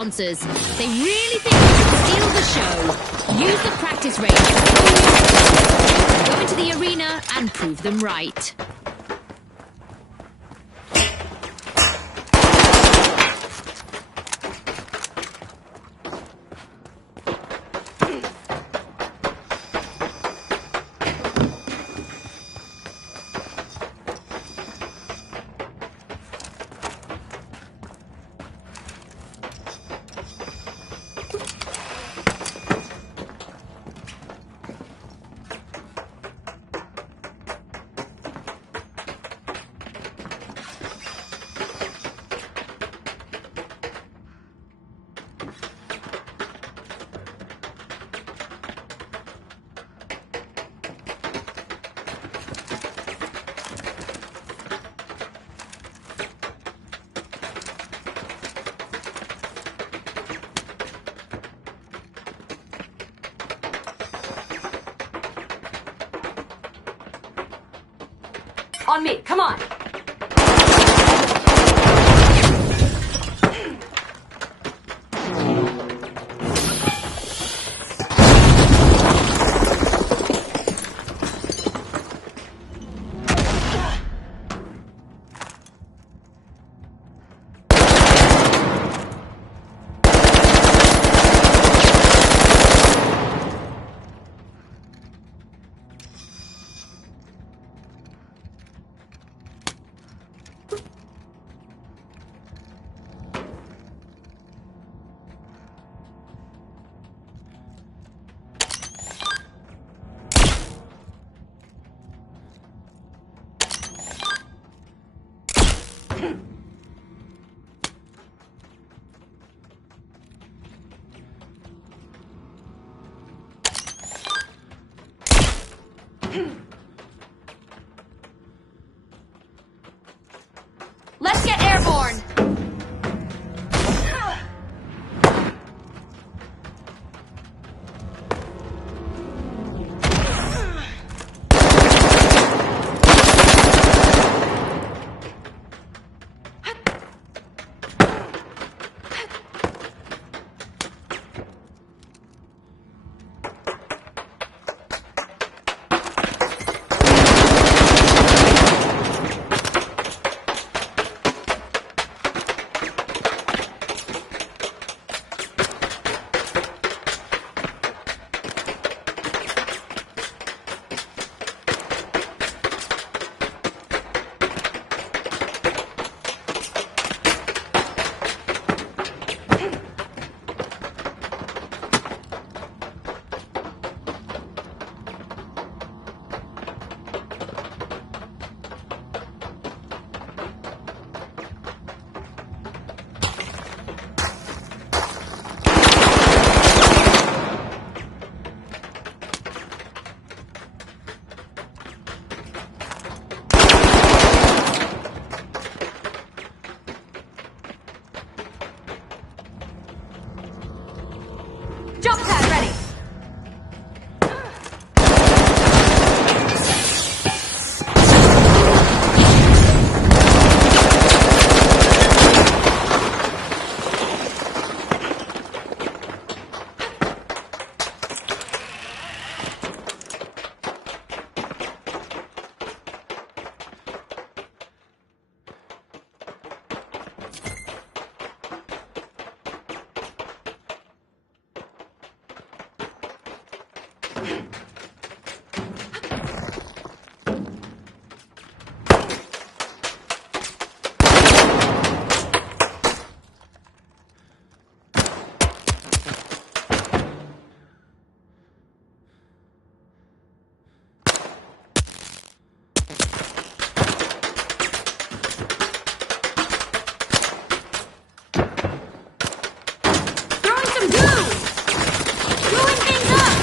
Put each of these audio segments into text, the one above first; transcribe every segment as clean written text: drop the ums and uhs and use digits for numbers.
sponsors. They really think they can steal the show. Use the practice range to go into the arena and prove them right. On me, come on! Let's get airborne! Jump pad ready! Throwing some goo! Blowing things up!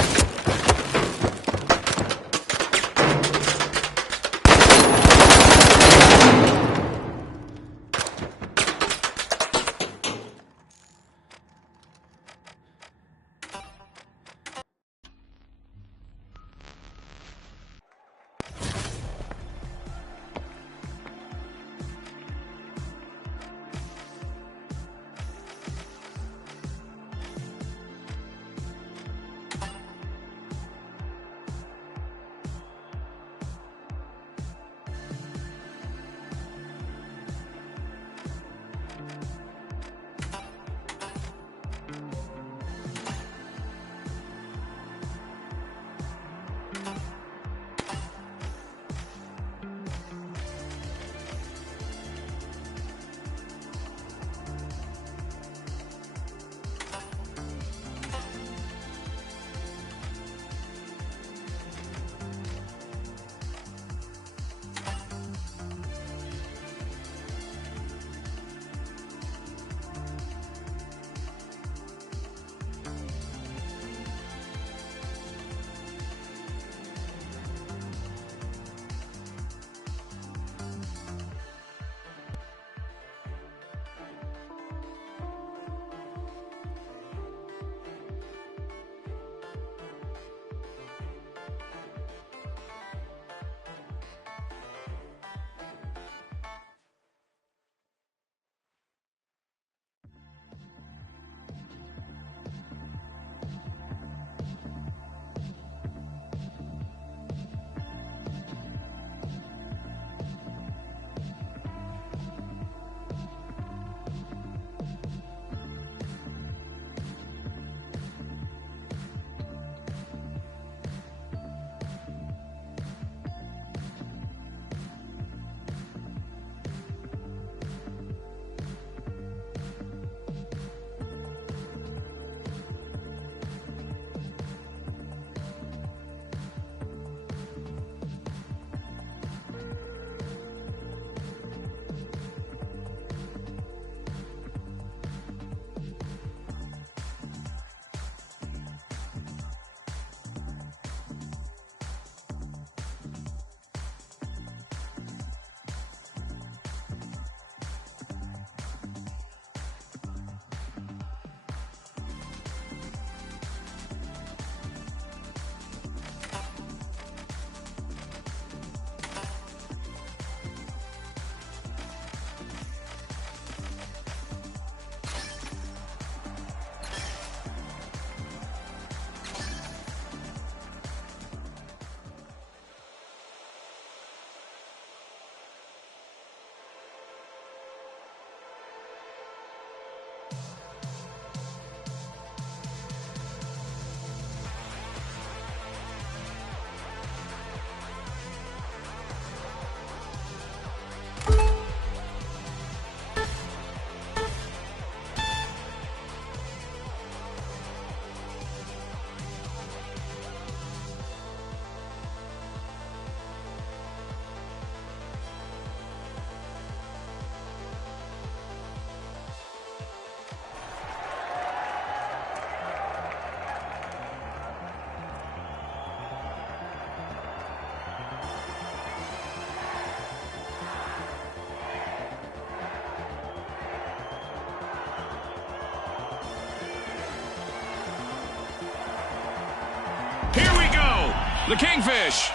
the kingfish,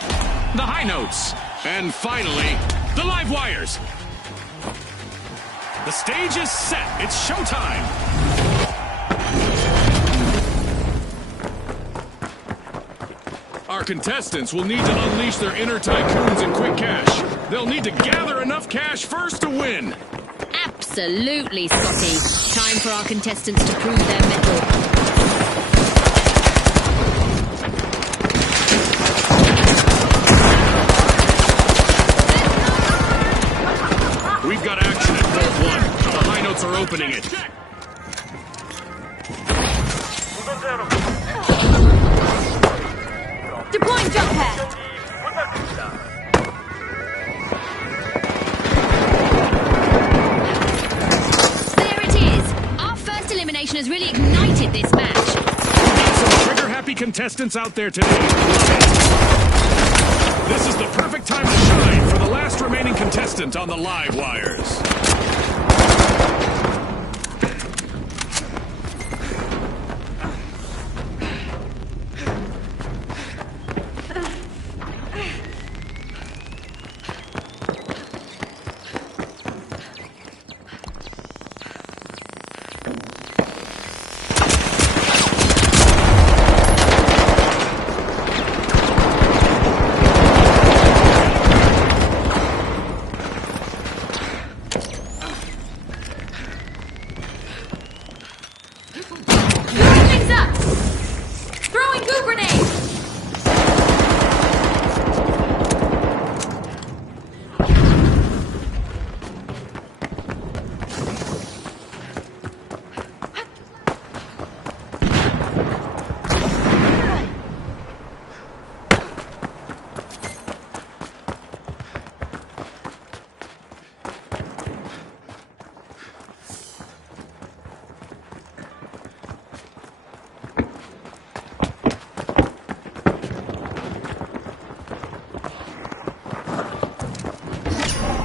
the high notes, and finally, the live wires. The stage is set. It's showtime. Our contestants will need to unleash their inner tycoons and quick cash. They'll need to gather enough cash first to win. Absolutely, Scotty. Time for our contestants to prove their mettle. We've got action at Vault 1. The high notes are opening it. Deploying jump pad. There it is. Our first elimination has really ignited this match. We've got some trigger-happy contestants out there today. This is the perfect time to shine for the last remaining contestant on the live wires. Things up. Throwing goo grenade.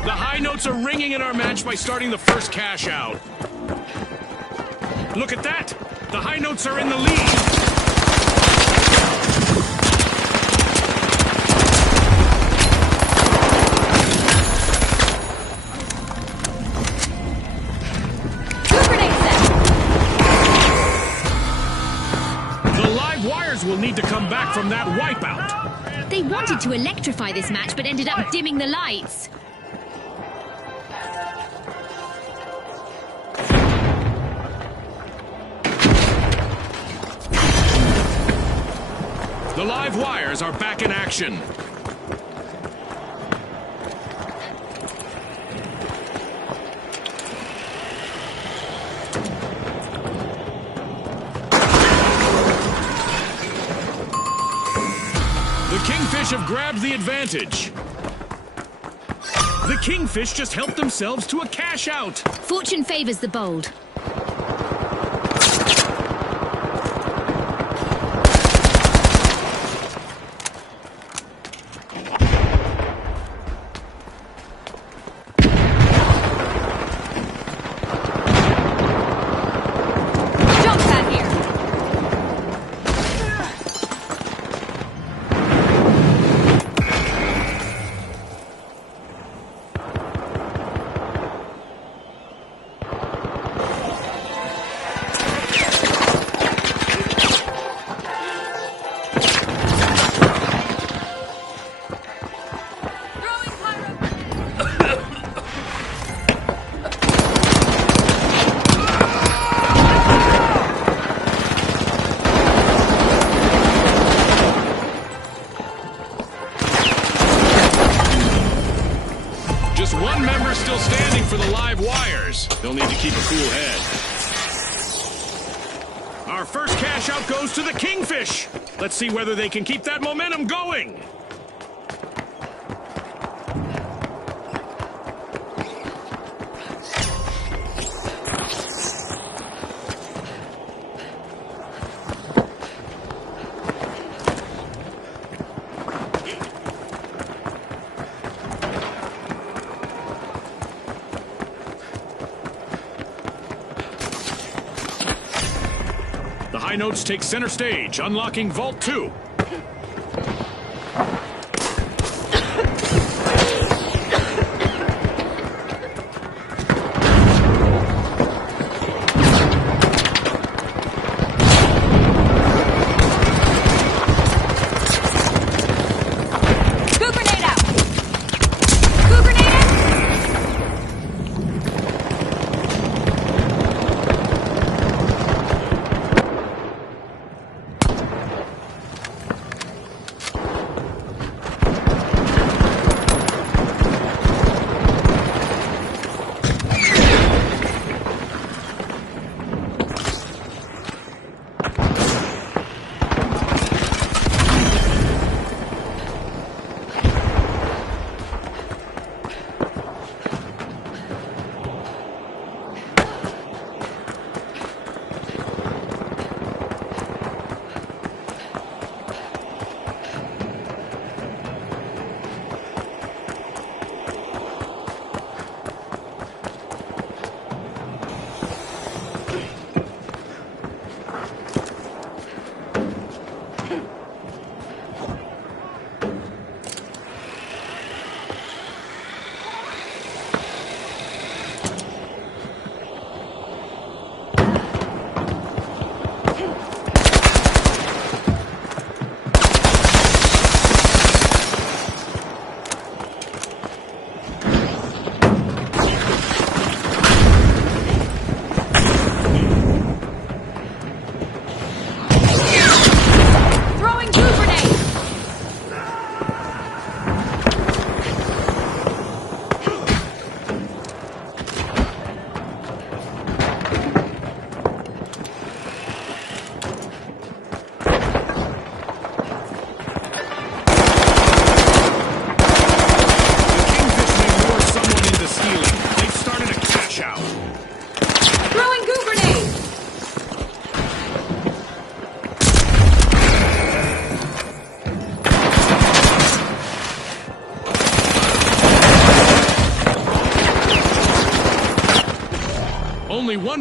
The high notes are ringing in our match by starting the first cash out. Look at that! The high notes are in the lead. Goo grenade set. The live wires will need to come back from that wipeout. They wanted to electrify this match, but ended up dimming the lights. The live wires are back in action. The kingfish have grabbed the advantage. The kingfish just helped themselves to a cash out. Fortune favors the bold. Jump pad here. Throwing pyro. Just one member still standing for the live wires. They'll need to keep a cool head. Our first cash out goes to the kingfish. Let's see whether they can keep that momentum going. The high notes take center stage, unlocking Vault 2.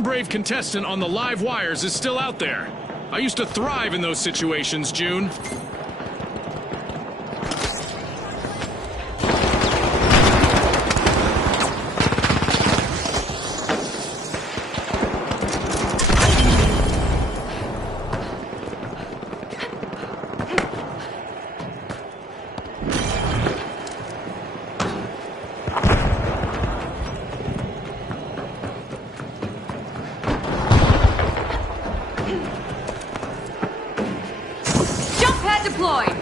brave contestant on the live wires is still out there. I used to thrive in those situations, June. Jump pad deployed.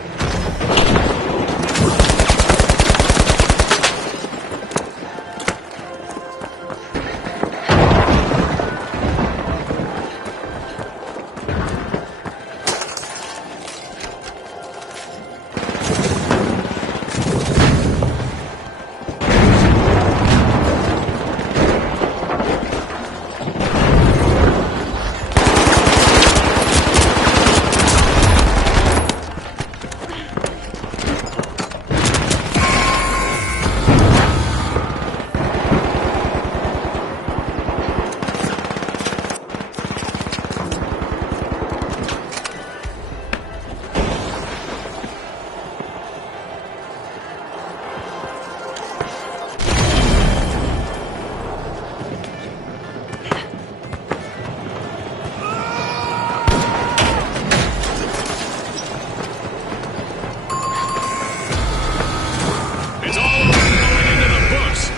It's all going into the books.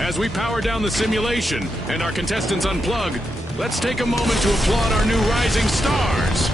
As we power down the simulation and our contestants unplug, let's take a moment to applaud our new rising stars.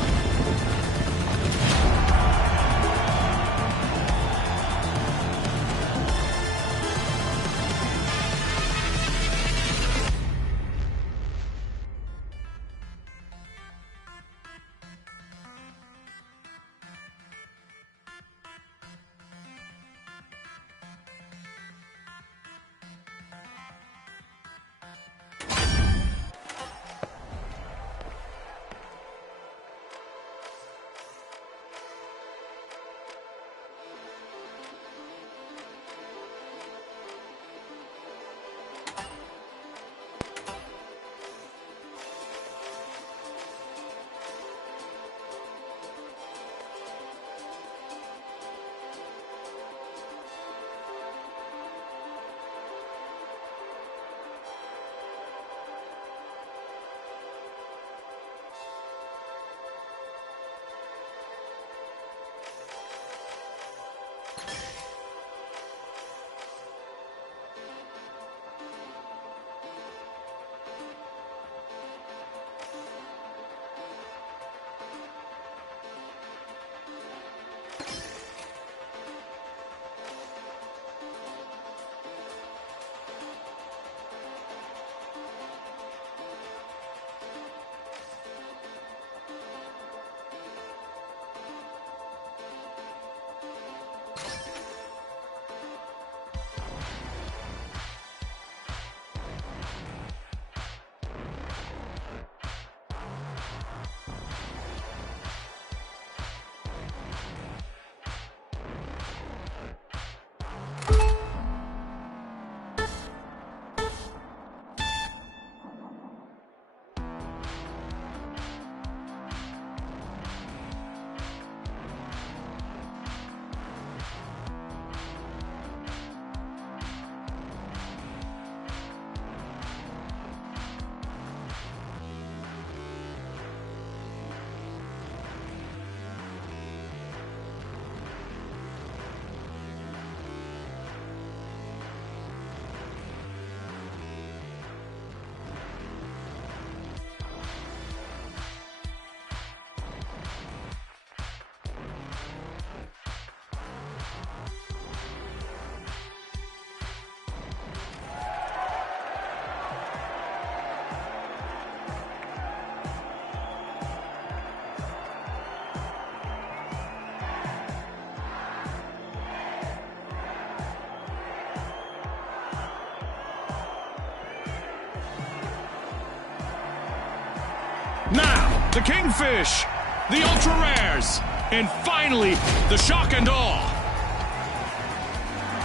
Now, the Kingfish, the Ultra Rares, and finally, the Shock and Awe.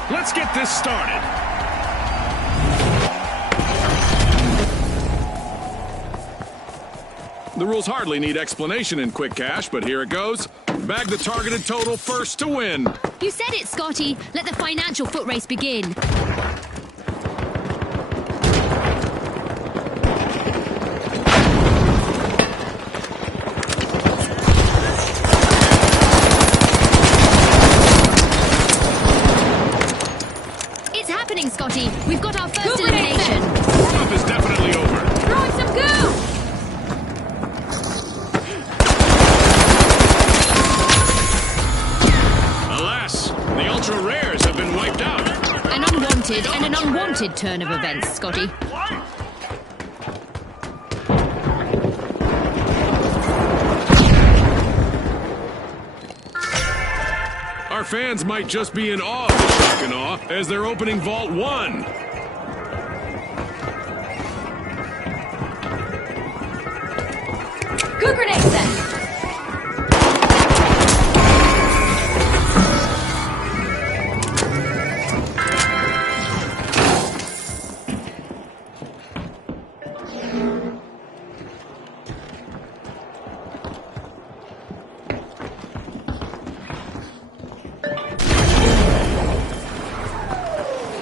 Let's get this started. The rules hardly need explanation in Quick Cash, but here it goes. Bag the targeted total first to win. You said it, Scotty. Let the financial foot race begin. It's happening, Scotty. We've got our first elimination. Warm-up is definitely over. Throwing some goo! Alas, the ultra rares have been wiped out. An unwanted and an unwanted turn of events, Scotty. Our fans might just be in awe of the Shock and Awe as they're opening Vault 1. Goo grenade set!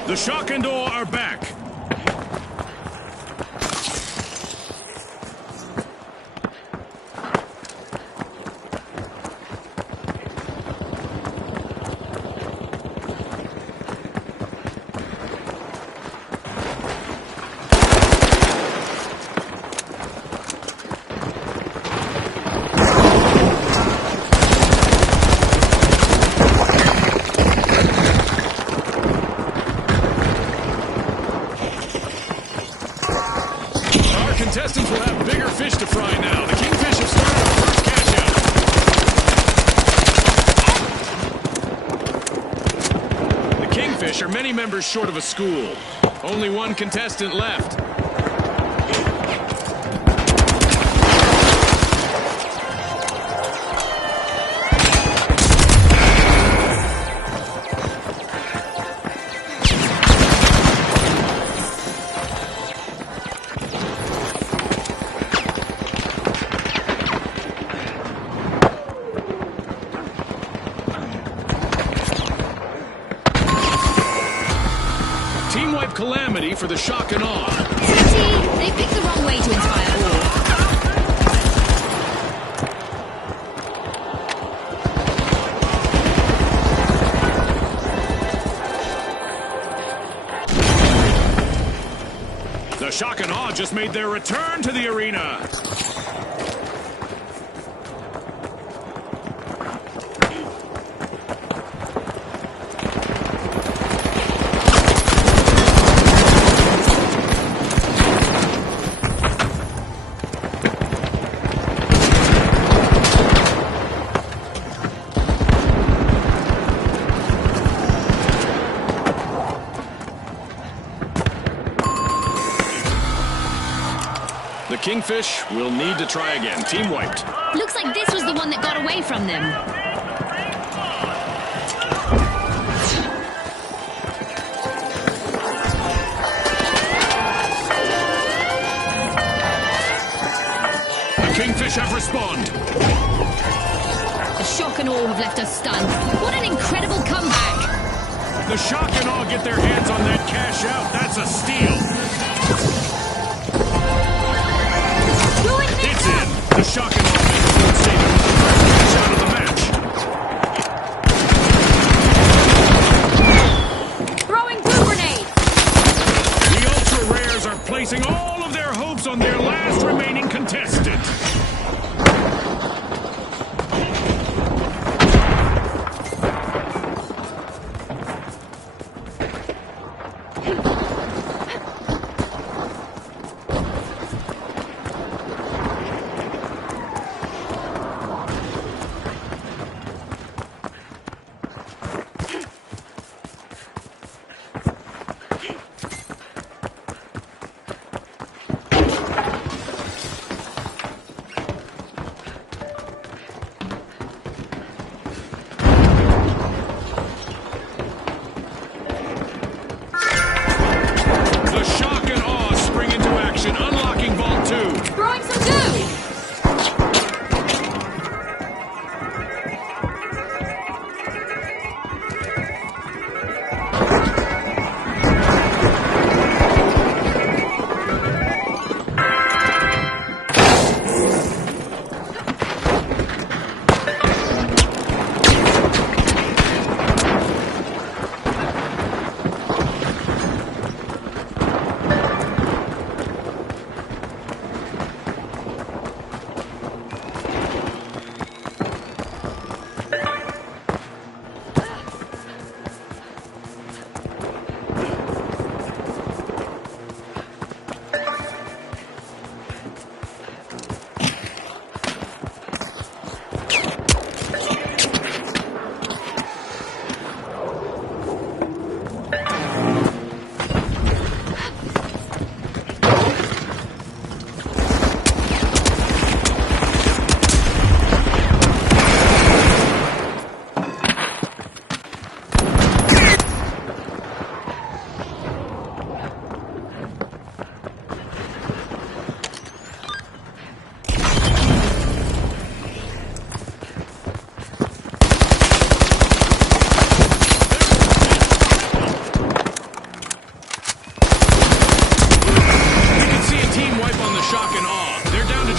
The Shock and Awe are back. Contestants will have bigger fish to fry now. The Kingfish have started our first cash out. The Kingfish are many members short of a school. Only one contestant left. Team wipe calamity for the Shock and Awe. Scotty, they picked the wrong way to inspire awe. The Shock and Awe just made their return to the arena. The Kingfish will need to try again. Team wiped. Looks like this was the one that got away from them. The Kingfish have respawned. The Shock and Awe have left us stunned. What an incredible comeback! The Shock and Awe get their hands on that cash out. That's a steal. It's in. The Shock and Awe make a good statement with the first cash out of the match. Throwing goo grenade! The Ultra Rares are placing all of their hopes on their last remaining contestant.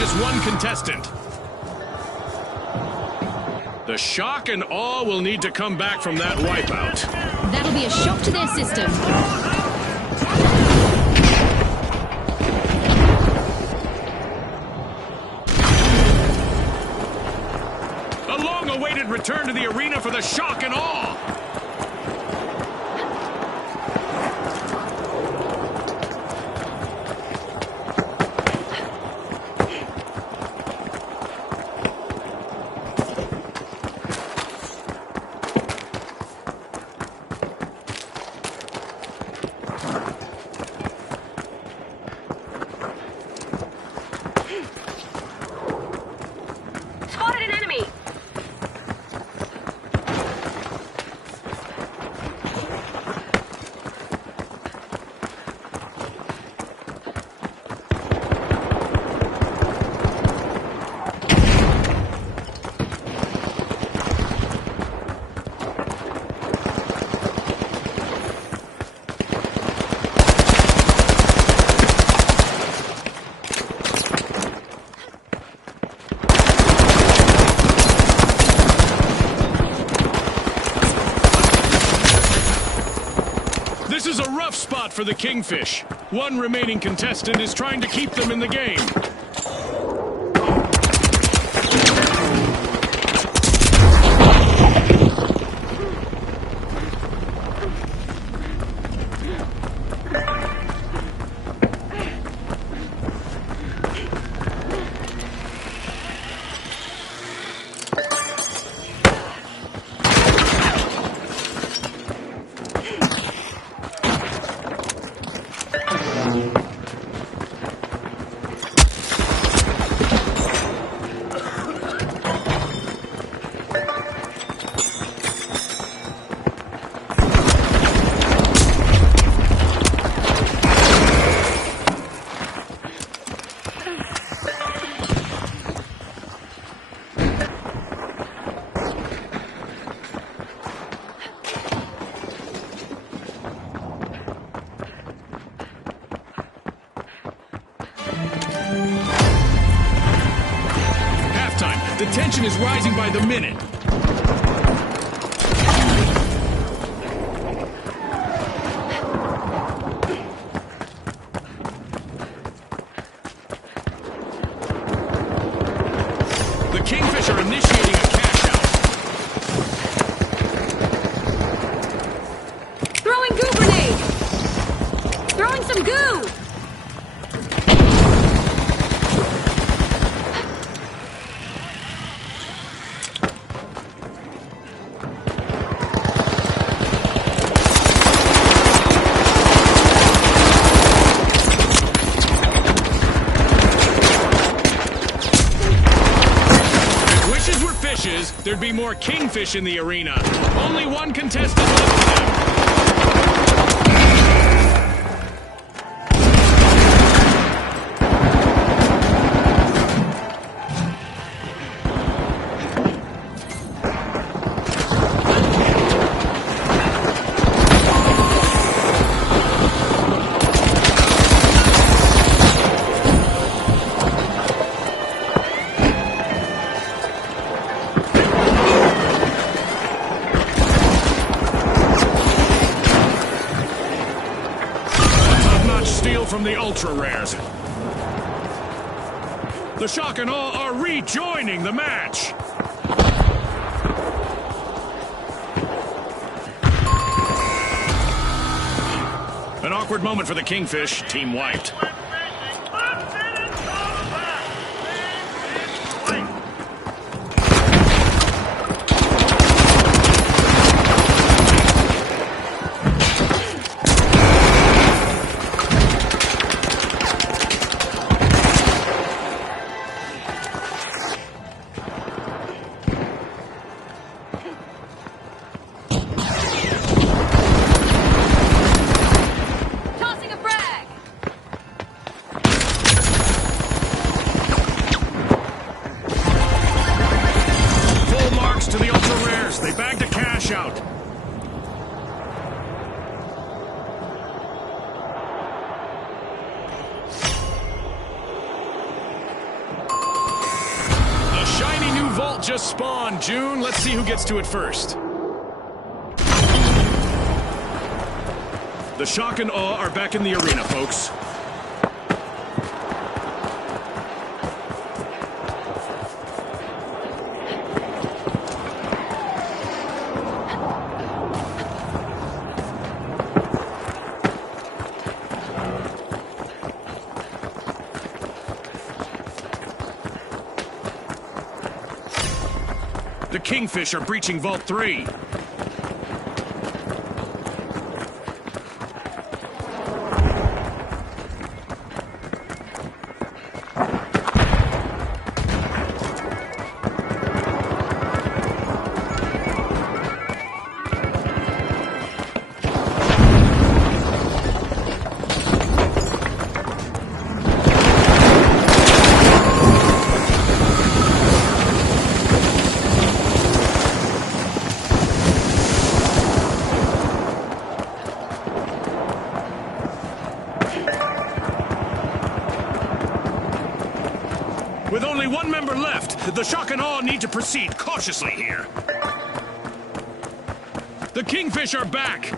as one contestant. The shock and awe will need to come back from that wipeout. That'll be a shock to their system. A long-awaited return to the arena for the shock and awe. Spotted an enemy. This is a rough spot for the Kingfish. One remaining contestant is trying to keep them in the game. Halftime. The tension is rising by the minute. The Kingfish are initiating a cash out. Throwing goo grenade. Throwing some goo. There'd be more Kingfish in the arena. Only one contestant left now. Steal from the ultra rares. The shock and awe are rejoining the match. An awkward moment for the Kingfish. Team wiped. just spawned, June. Let's see who gets to it first. The shock and awe are back in the arena, folks. The Kingfish are breaching Vault 3. With only one member left, the shock and awe need to proceed cautiously here. The Kingfish are back!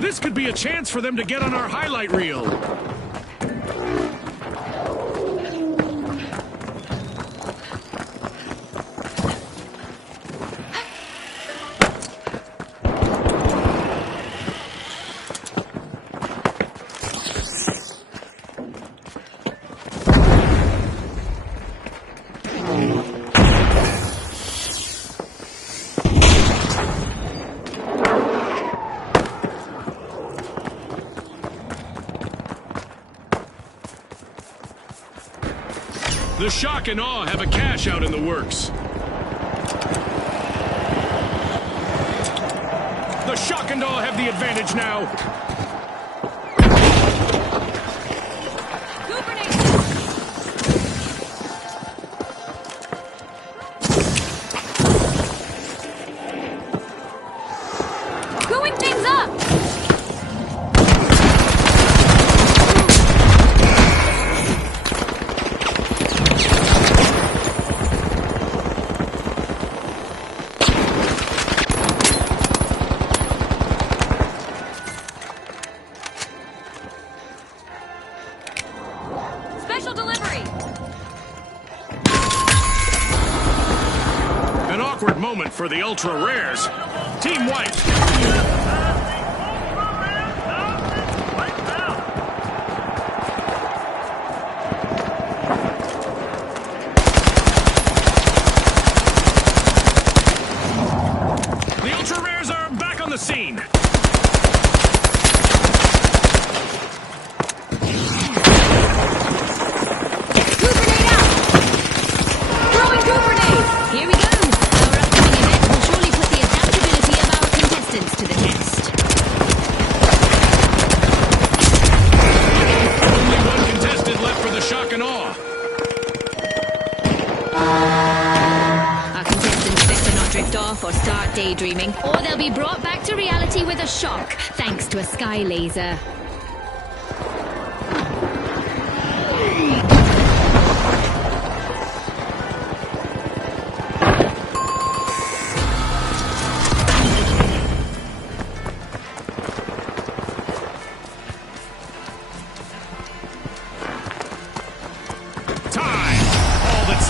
This could be a chance for them to get on our highlight reel. The shock and awe have a cash out in the works. The shock and awe have the advantage now. Screwing things up! Special delivery! An awkward moment for the ultra rares. Team White. The ultra rares are back on the scene. Here we go! Our upcoming event will surely put the adaptability of our contestants to the test. off or start daydreaming, or they'll be brought back to reality with a shock, thanks to a sky laser.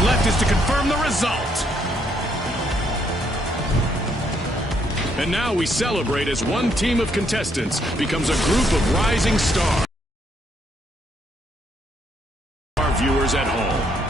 Left is to confirm the result. And now we celebrate as one team of contestants becomes a group of rising stars. Our viewers at home.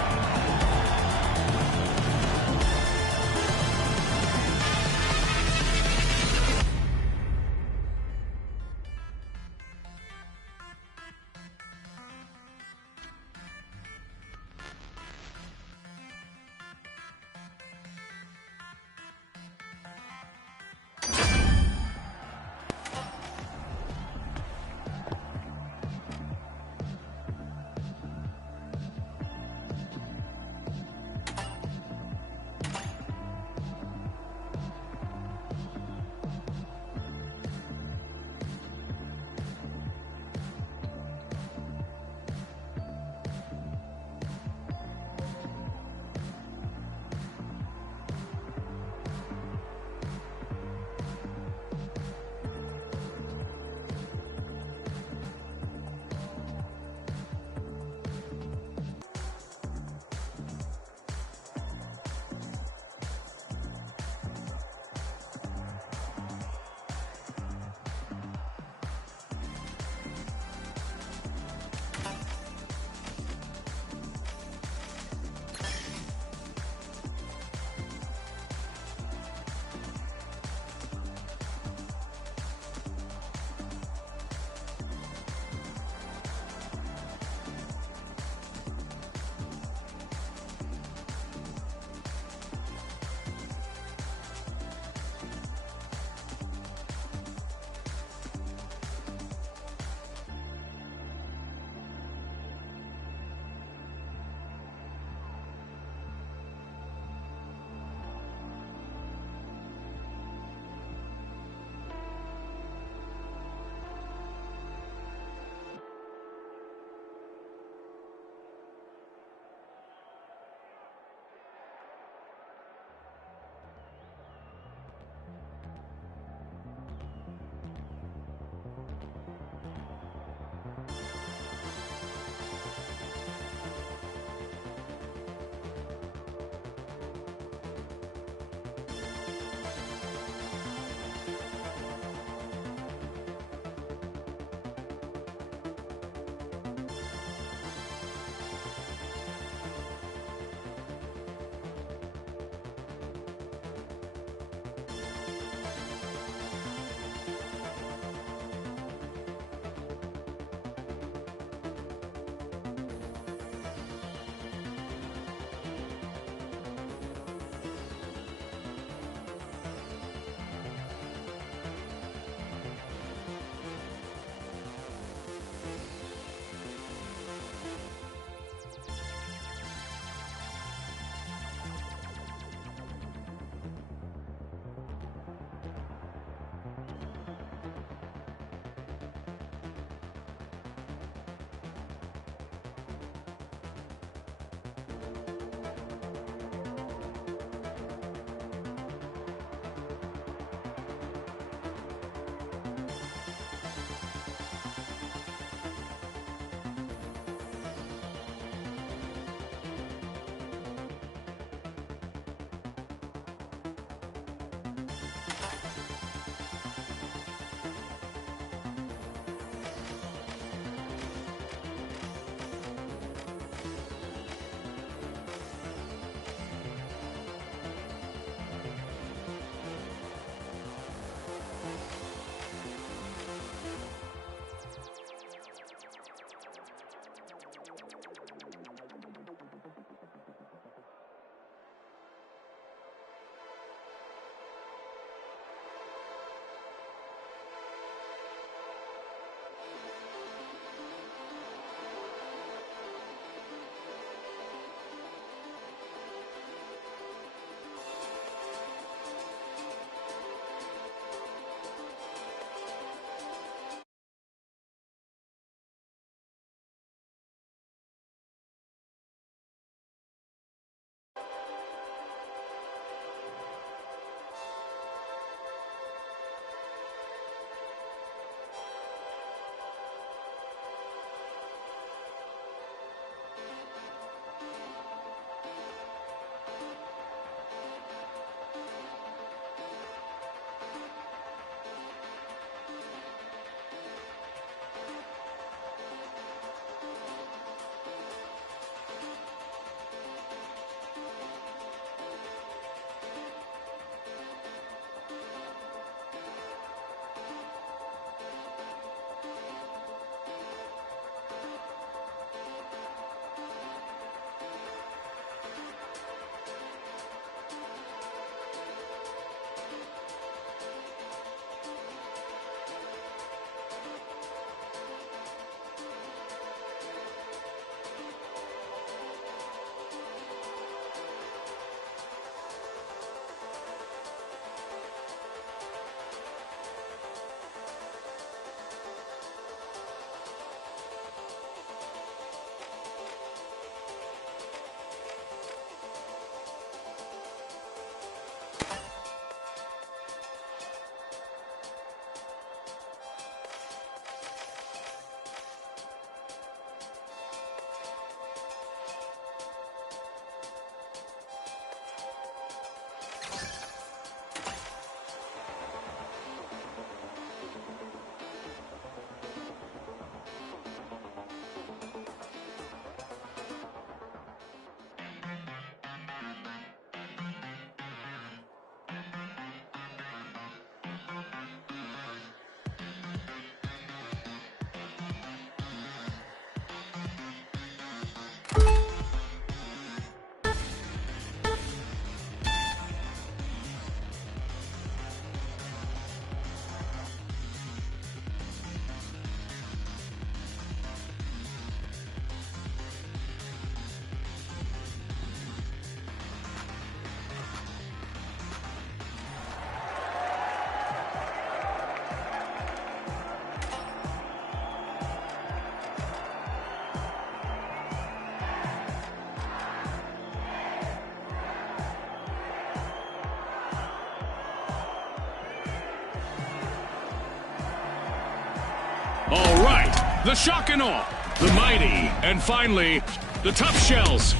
All right, the shock and awe, the mighty, and finally, the tough shells.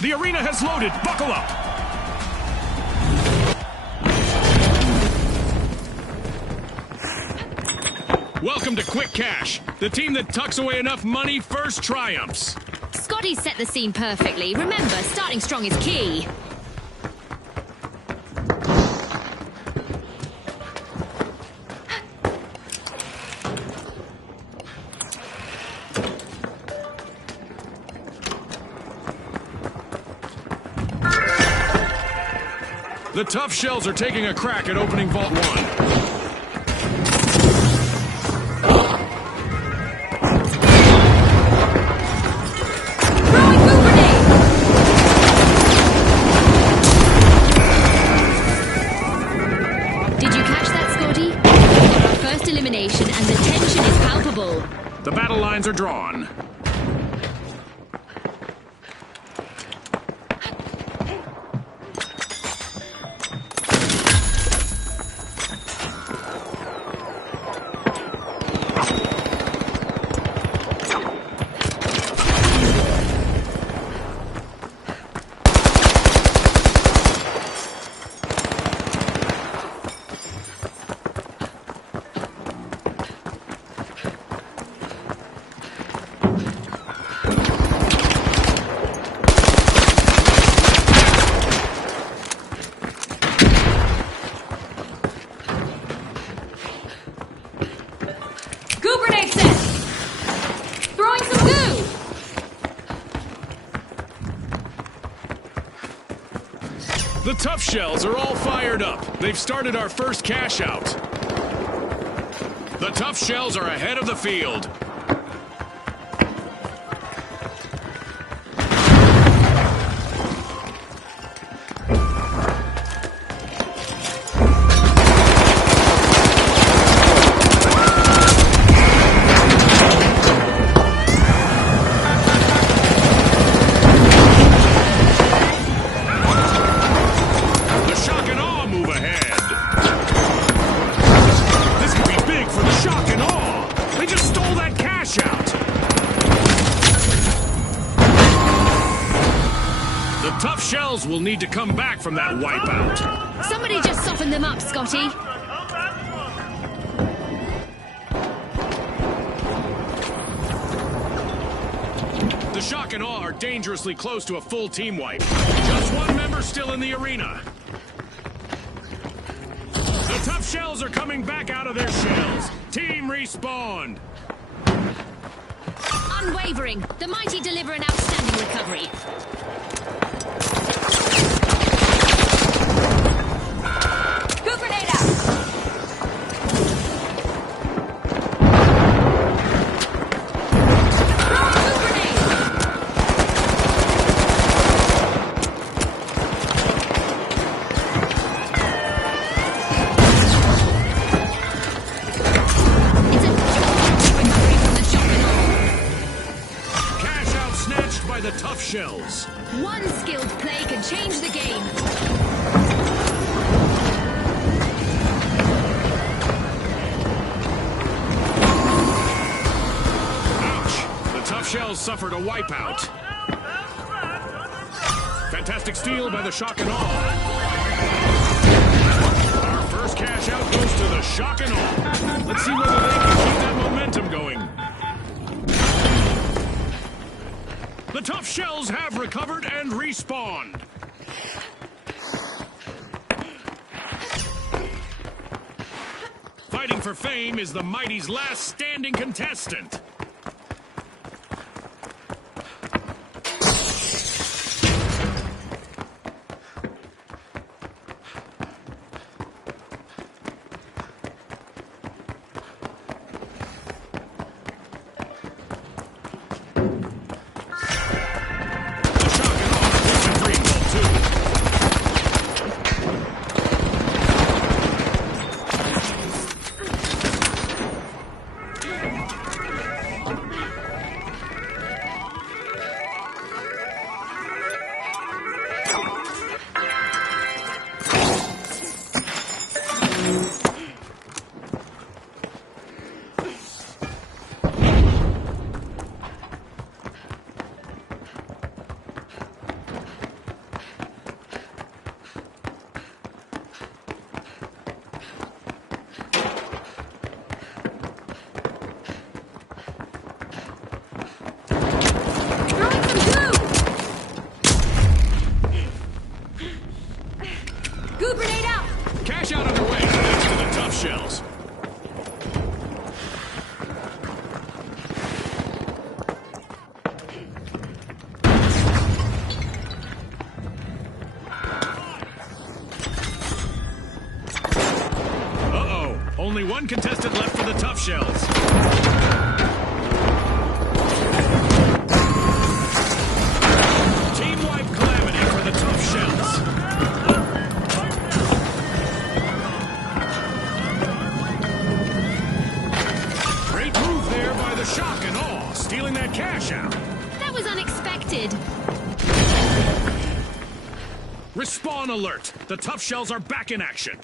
The arena has loaded. Buckle up. Welcome to Quick Cash. The team that tucks away enough money first triumphs. Scotty set the scene perfectly. Remember, starting strong is key. The tough shells are taking a crack at opening Vault 1. Elimination and the tension is palpable. The battle lines are drawn. The tough shells are all fired up. They've started our first cash out. The tough shells are ahead of the field. Shells will need to come back from that wipeout. Somebody just soften them up, Scotty. The shock and awe are dangerously close to a full team wipe. Just one member still in the arena. The tough shells are coming back out of their shells. Team respawned. Unwavering. The mighty deliver an outstanding recovery. The tough shells. One skilled play can change the game. Ouch! The tough shells suffered a wipeout. Fantastic steal by the shock and awe. Our first cash out goes to the shock and awe. Let's see whether they can keep that momentum going. The tough shells have recovered and respawned. Fighting for fame is the Mighty's last standing contestant. Only one contestant left for the tough shells. Team wipe calamity for the tough shells. Great move there by the shock and awe, stealing that cash out. That was unexpected. Respawn alert! The tough shells are back in action.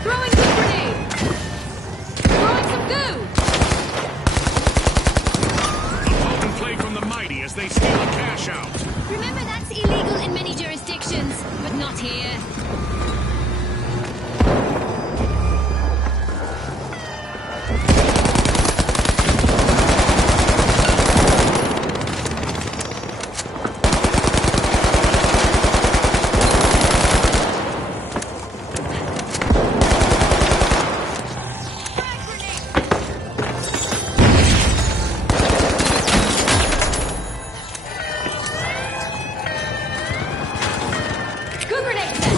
Throwing some grenade. Throwing some goo. Open play from the mighty as they steal a cash out. Remember, that's illegal in many jurisdictions, but not here. Good grenade set.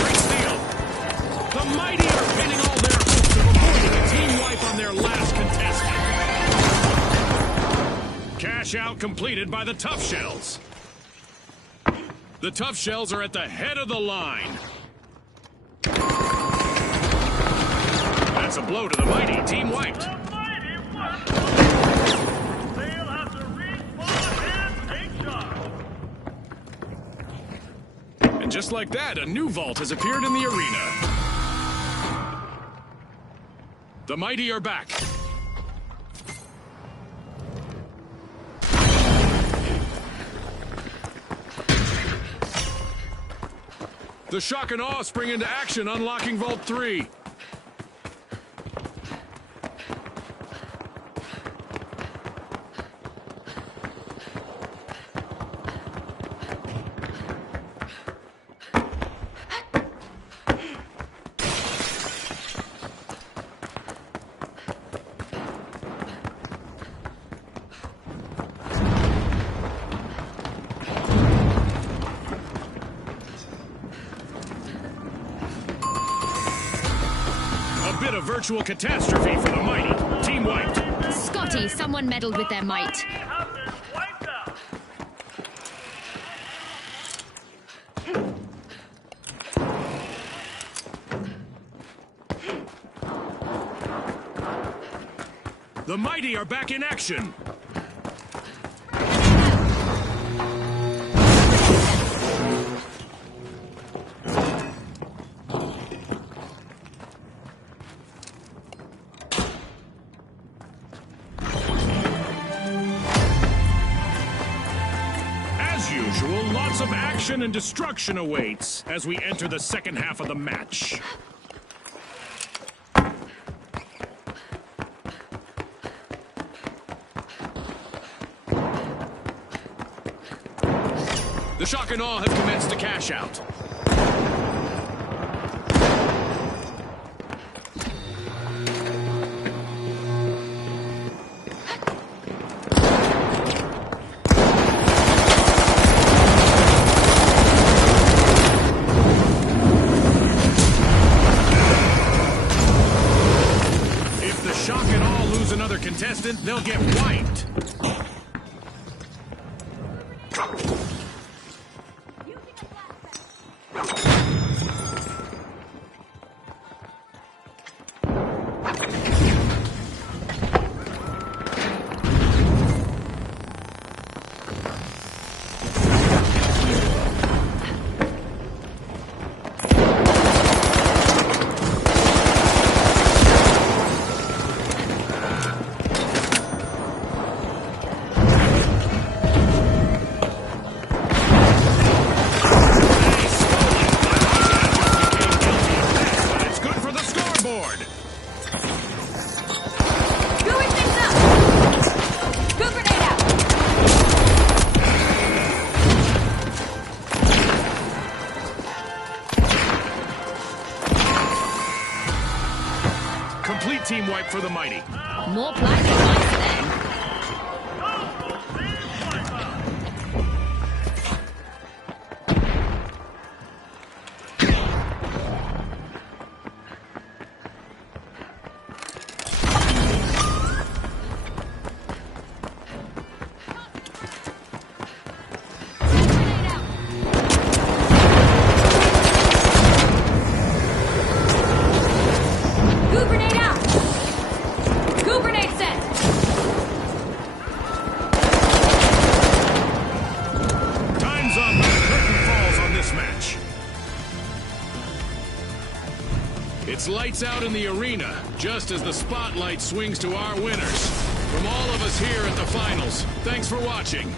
Great steal. The mighty are pinning all their hopes of avoiding a team wipe on their last contestant. Cash out completed by the tough shells. The tough shells are at the head of the line. That's a blow to the mighty. Team wiped. They'll have to respawn and take charge. And just like that, a new vault has appeared in the arena. The mighty are back. The shock and awe spring into action, unlocking Vault 3. A bit of virtual catastrophe for the mighty. Team wiped. Scotty, someone meddled with their might. Have been wiped out. The mighty are back in action. As usual, lots of action and destruction awaits as we enter the second half of the match. The shock and awe have commenced to cash out. If the shock and awe lose another contestant, they'll get wiped. complete team wipe for the mighty. More platinum points then. Goo grenade out! Goo grenade set! Time's up and the curtain falls on this match. It's lights out in the arena, just as the spotlight swings to our winners. From all of us here at the finals, thanks for watching.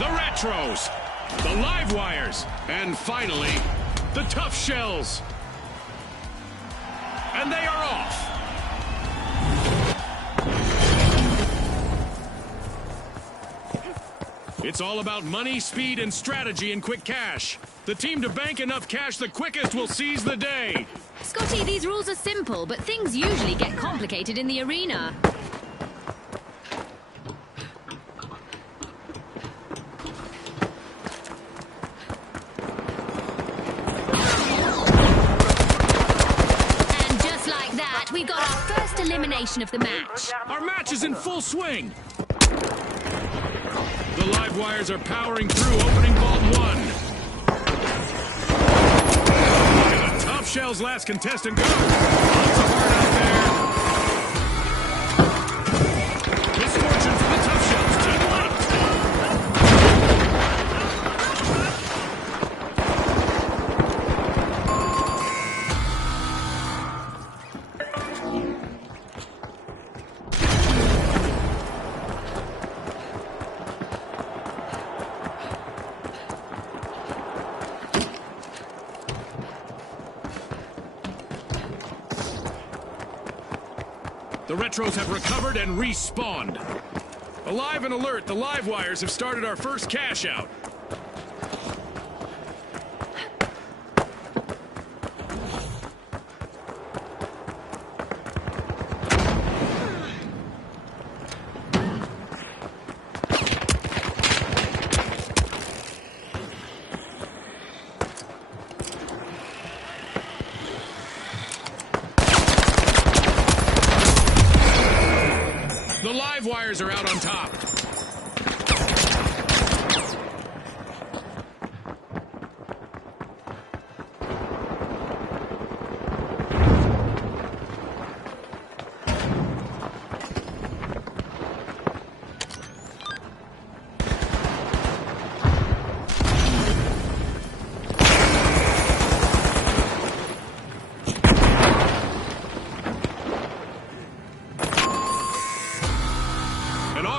The Retros, the Live Wires, and finally, the Tough Shells. And they are off. It's all about money, speed, and strategy in quick cash. The team to bank enough cash the quickest will seize the day. Scotty, these rules are simple, but things usually get complicated in the arena. And just like that, we got our first elimination of the match. Our match is in full swing. The Live Wires are powering through opening vault 1. And the Tough Shell's last contestant goes. Lots of heart out there. Misfortune for the Tough Shells. Team wiped. The Retros have recovered and respawned. Alive and alert, the Live Wires have started our first cash out. The Live Wires are out on top.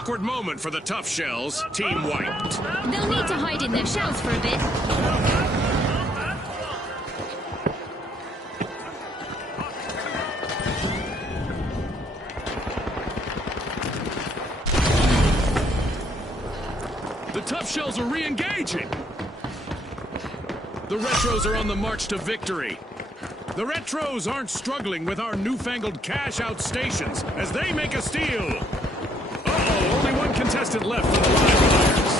Awkward moment for the Tough Shells. Team wiped. They'll need to hide in their shells for a bit. The Tough Shells are re-engaging. The Retros are on the march to victory. The Retros aren't struggling with our newfangled cash-out stations as they make a steal. Uh-oh, only one contestant left for the Live Wires.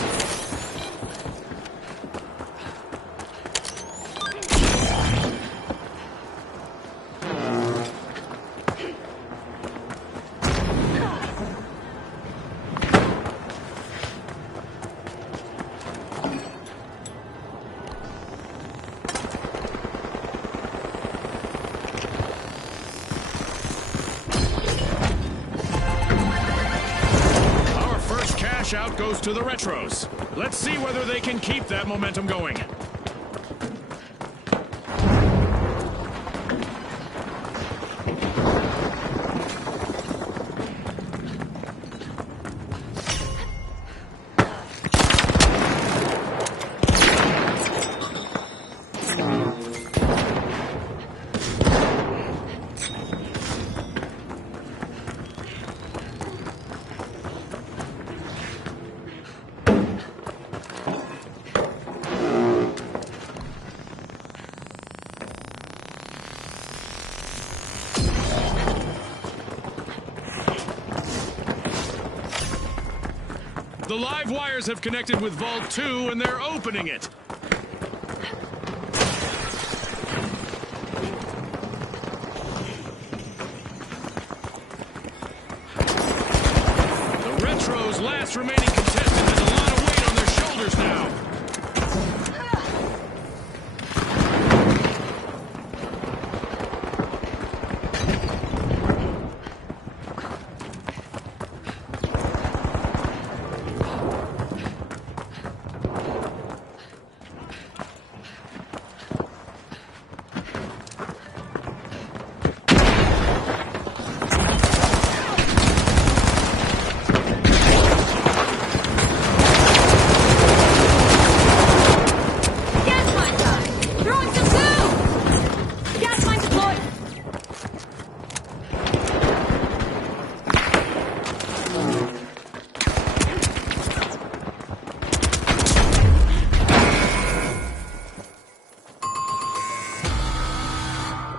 Out goes to the Retros. Let's see whether they can keep that momentum going. The Live Wires have connected with Vault 2, and they're opening it. The Retros' last remaining contestant has a lot of weight on their shoulders now.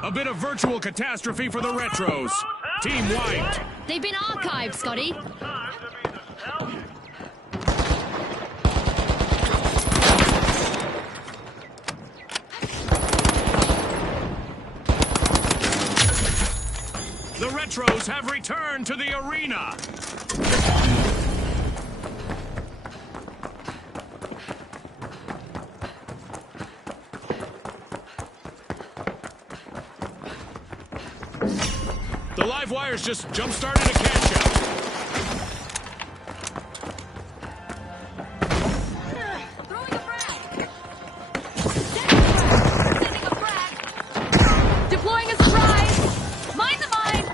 A bit of virtual catastrophe for the Retros. Team wiped. They've been archived, Scotty. Time to be nostalgic. The Retros have returned to the arena. The live wires just jump-started a cash out. Throwing a frag. Sending a frag. Deploying a surprise. Mind the mine.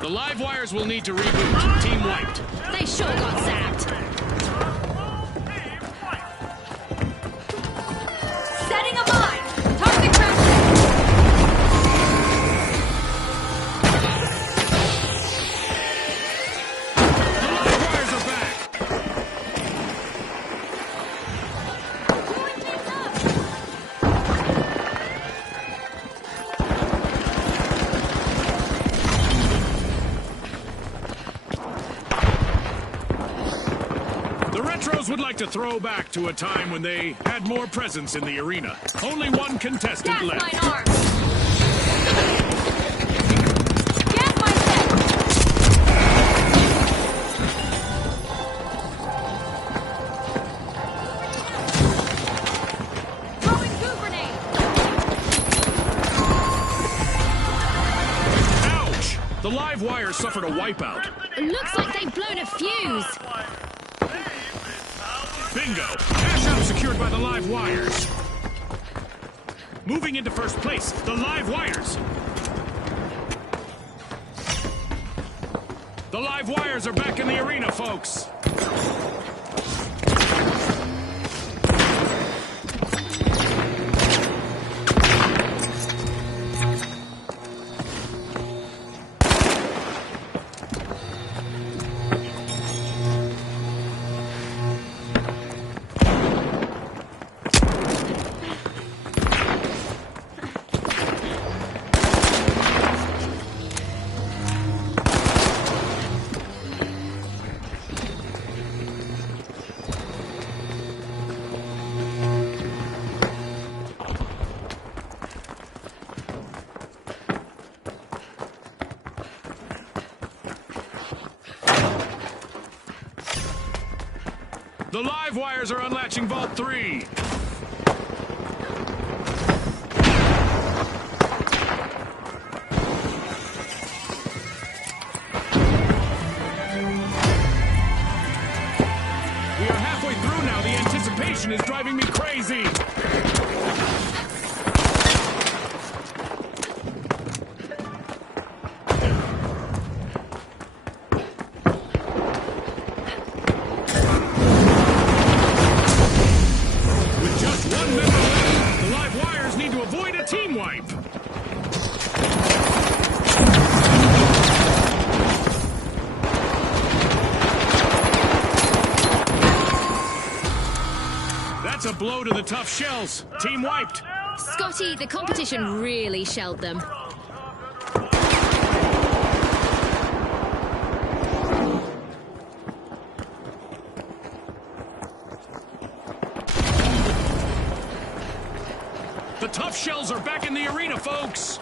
The live wires will need to reboot. Team wiped. They sure got zapped. Setting a mine. Target crash. The live wires are back. Blowing things up. The Retros would like to throw back to a time when they had more presence in the arena. Only one contestant Gas left. mine armed. Gas mine set. Throwing goo grenade. Ouch! The live wires suffered a wipeout. It looks like they've blown a fuse. Bingo! Cash out secured by the live wires. Moving into first place, the live wires. The live wires are back in the arena, folks. The live wires are unlatching Vault 3. We are halfway through now. The anticipation is driving me crazy. With just one member left, the live wires need to avoid a team wipe. That's a blow to the tough shells. Team wiped. Scotty, the competition really shelled them. The tough shells are back in the arena, folks.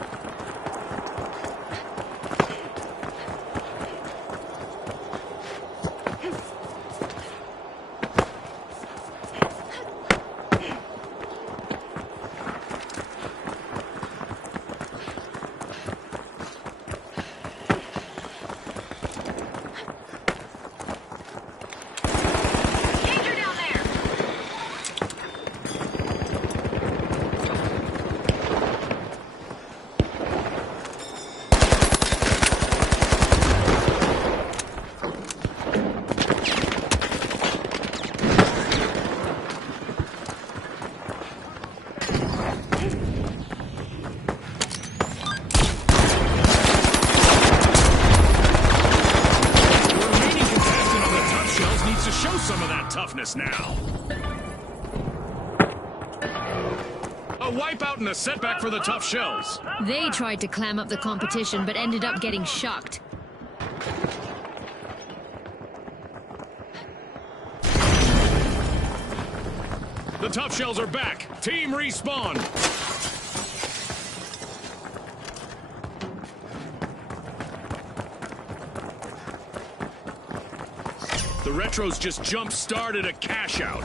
famous now. A wipeout and a setback for the Tough Shells. They tried to clam up the competition, but ended up getting shocked. The Tough Shells are back. Team respawn. The Retros just jump-started a cash-out.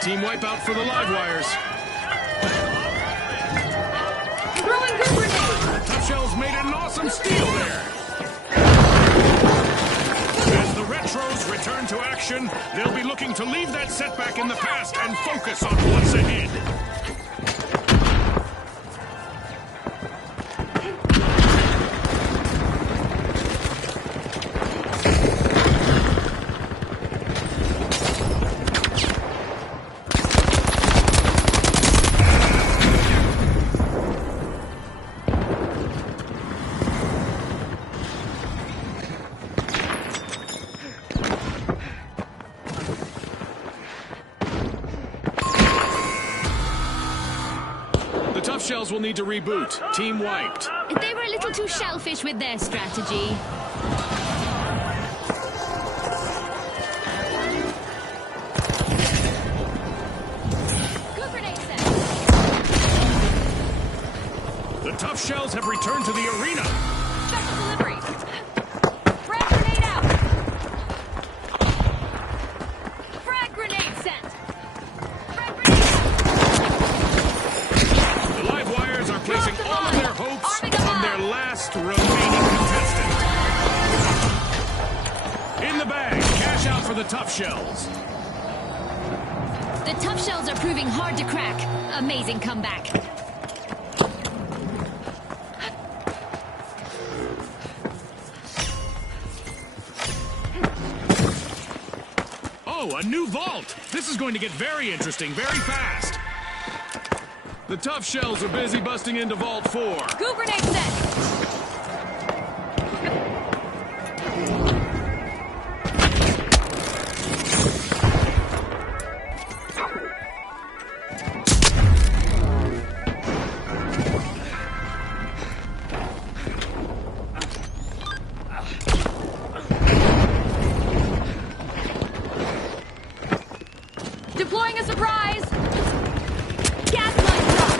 Team wipeout for the live wires. Throwing good grenade! Tough Shells made an awesome steal there. As the Retros return to action, they'll be looking to leave that setback in the past and focus on what's ahead. Tough Shells will need to reboot. Team wiped. They were a little too shellfish with their strategy. Good grenade set. The Tough Shells have returned to the arena. Special delivery. Frag grenade out. Frag grenade sent. Frag grenade out. Placing all of their hopes on their last remaining contestant. In the bag, cash out for the Tough Shells. The Tough Shells are proving hard to crack. Amazing comeback. Oh, a new vault! This is going to get very interesting very fast. The Tough Shells are busy busting into Vault 4. Goo grenade set! Deploying a surprise! Gas line drop!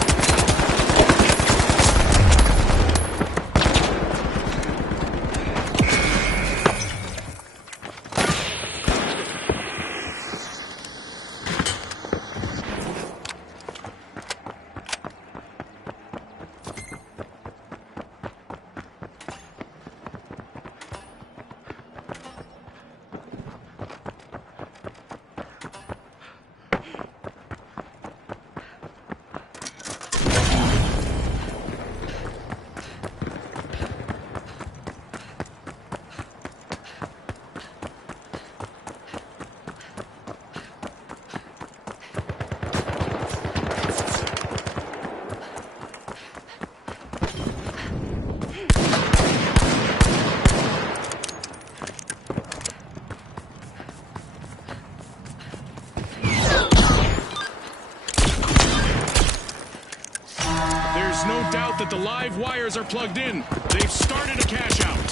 No doubt that the live wires are plugged in. They've started a cash out.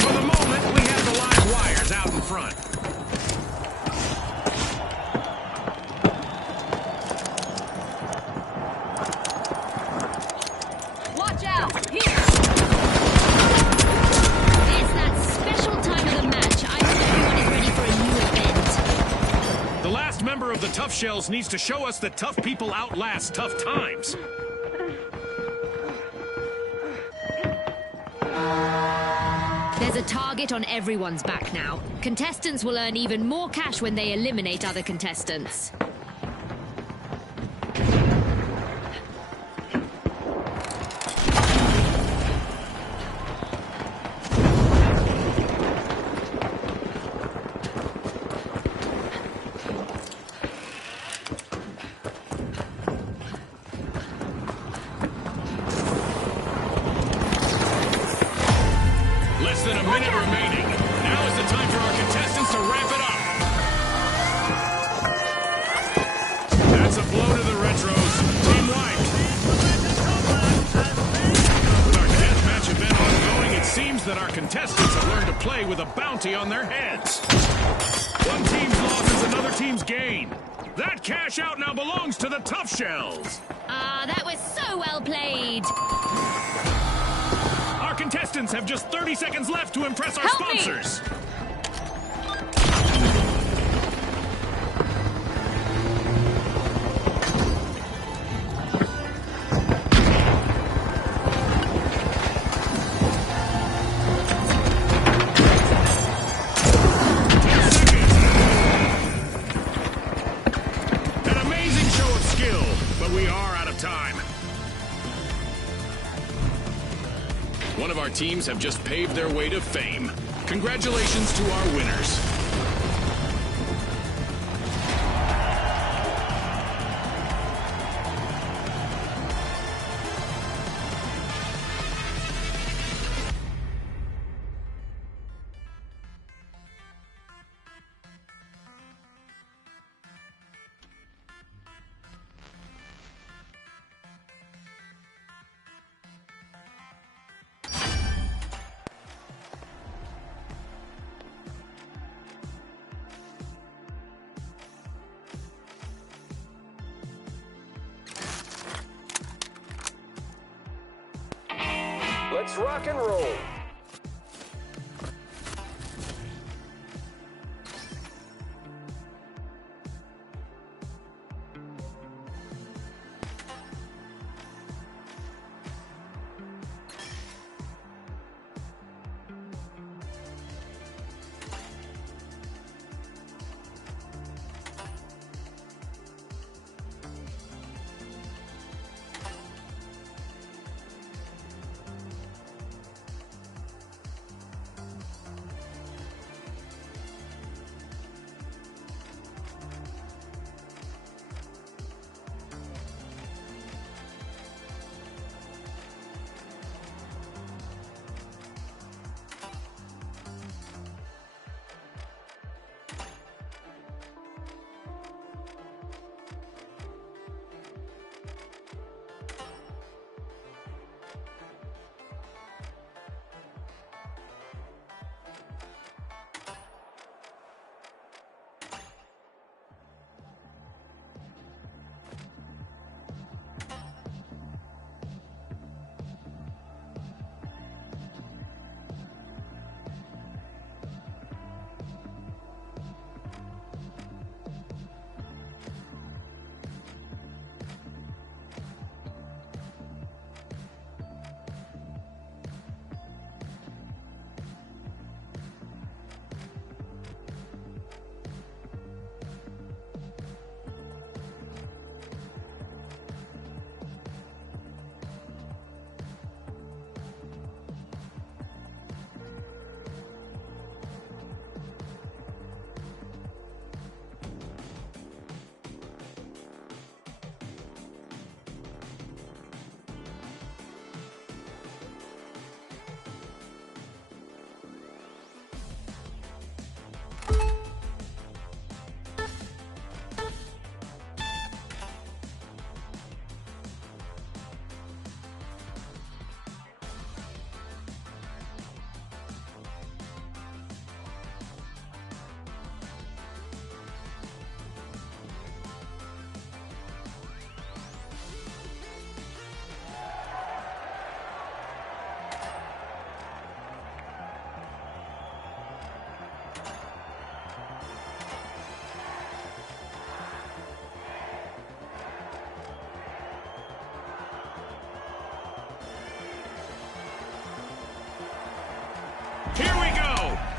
For the moment, we have the live wires out in front. Watch out! Here! It's that special time of the match. I hope everyone is ready for a new event. The last member of the Tough Shells needs to show us that tough people outlast tough times. There's a target on everyone's back now. Contestants will earn even more cash when they eliminate other contestants. Less than a minute remaining. Now is the time for our contestants to ramp it up. That's a blow to the Retros. Team wiped. With our deathmatch event ongoing, it seems that our contestants have learned to play with a bounty on their heads. One team's loss is another team's gain. That cash out now belongs to the Tough Shells. Ah, that was so well played. Our contestants have just 30 seconds left to impress our Help me. sponsors. An amazing show of skill, but we are out of time. One of our teams have just paved their way to fame. Congratulations to our winners. Let's rock and roll.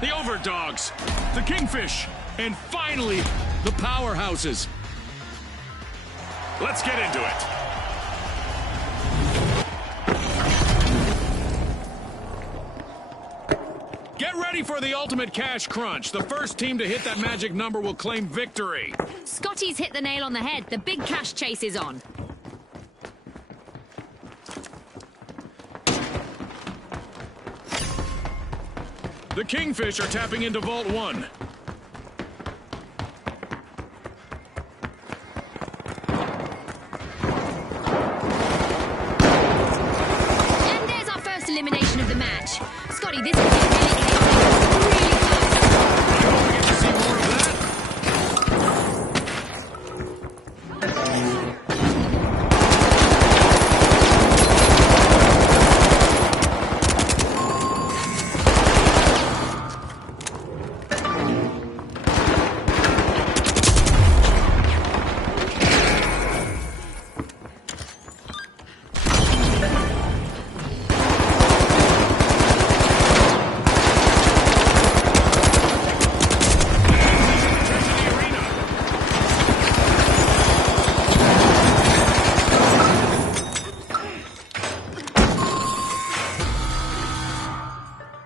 the Overdogs, the Kingfish, and finally, the Powerhouses. Let's get into it. Get ready for the ultimate cash crunch. The first team to hit that magic number will claim victory. Scotty's hit the nail on the head. The big cash chase is on. The Kingfish are tapping into Vault 1. And there's our first elimination of the match. Scotty, this is really close. I hope we get to see more of that.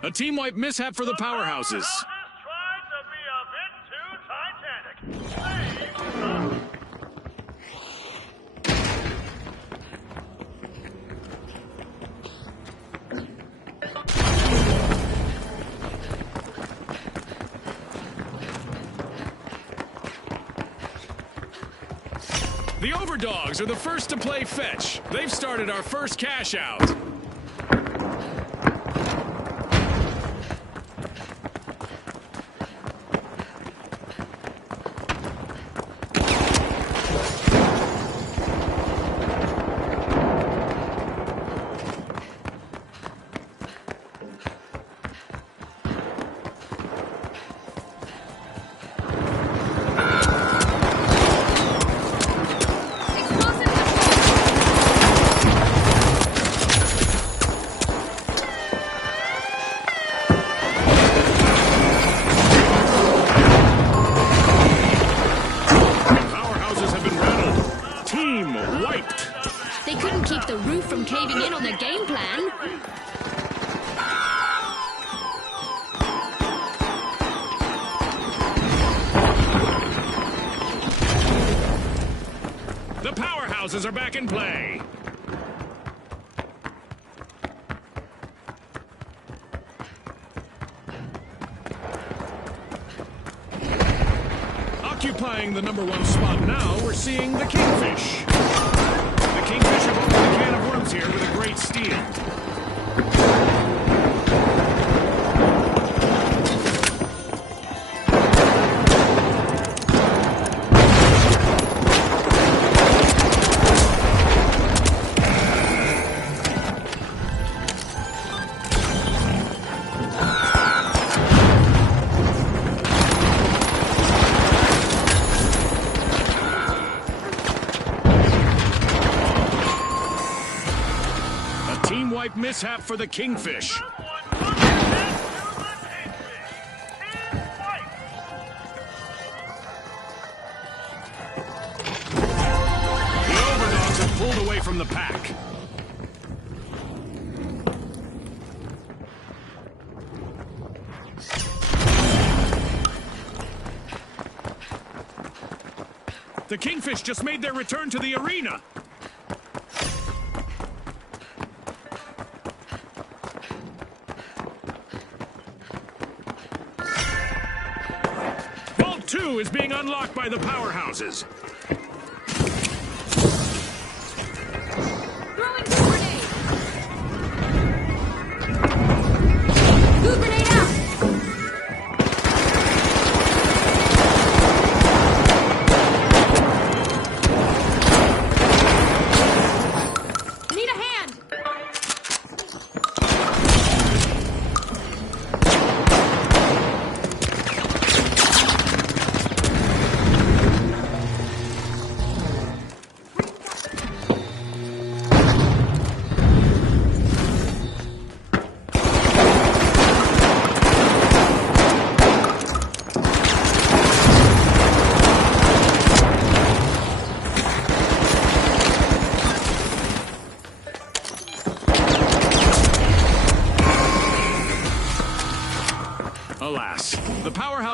A team-wipe mishap for the Powerhouses. Tried to be a bit too Titanic. The Overdogs are the first to play fetch. They've started our first cash out. They couldn't keep the roof from caving in on their game plan. The Powerhouses are back in play. Occupying the #1 spot now, we're seeing the Kingfish. The Kingfish have opened a can of worms here with a great steal. Team-wipe mishap for the Kingfish. The Overdogs have pulled away from the pack. The Kingfish just made their return to the arena. Vault 2 is being unlocked by the Powerhouses. Throwing goo grenade! Goo grenade out! Need a hand!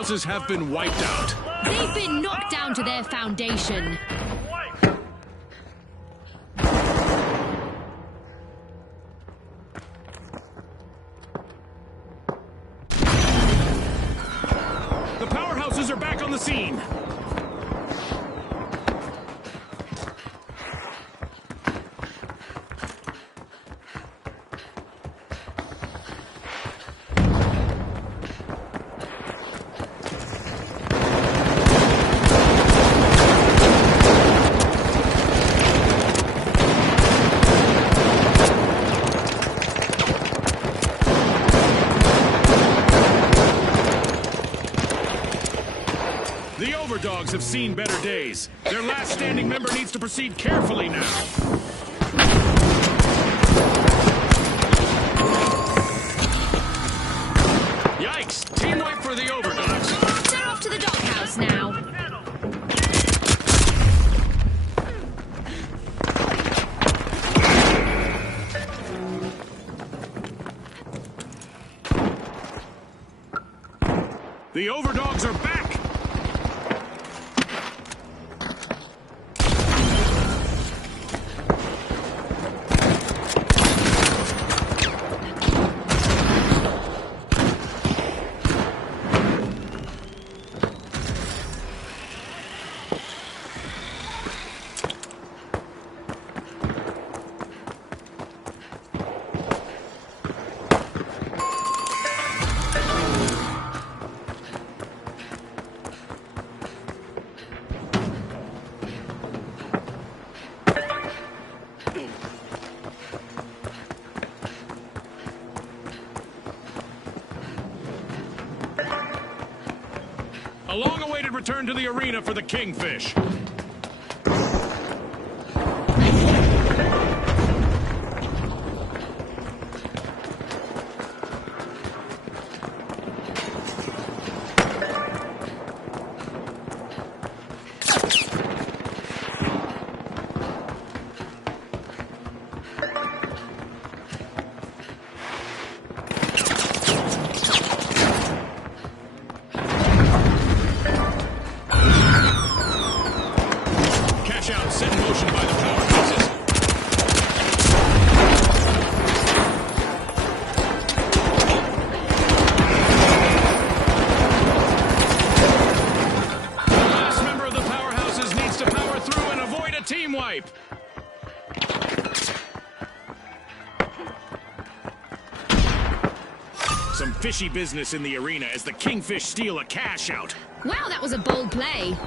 powerhouses have been wiped out. They've been knocked down to their foundation. Wipe. The powerhouses are back on the scene. The overdogs have seen better days. Their last standing member needs to proceed carefully now. Yikes! Team wipe for the overdogs. They're off to the doghouse now. The overdogs are back. A long-awaited return to the arena for the Kingfish. Out set in motion by the powerhouses. The last member of the powerhouses needs to power through and avoid a team wipe. Some fishy business in the arena as the Kingfish steal a cash out. Wow, that was a bold play.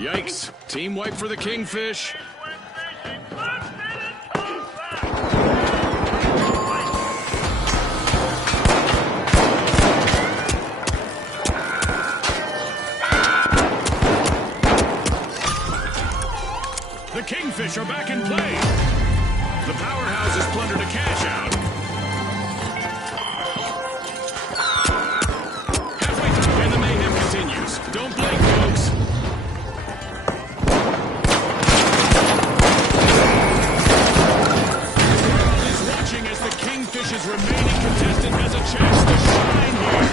Yikes. Team wipe for the Kingfish. The Kingfish are back in play. The powerhouses plundered a cash out. Halfway through and the mayhem continues. Don't blink, folks. Kingfish's remaining contestant has a chance to shine here.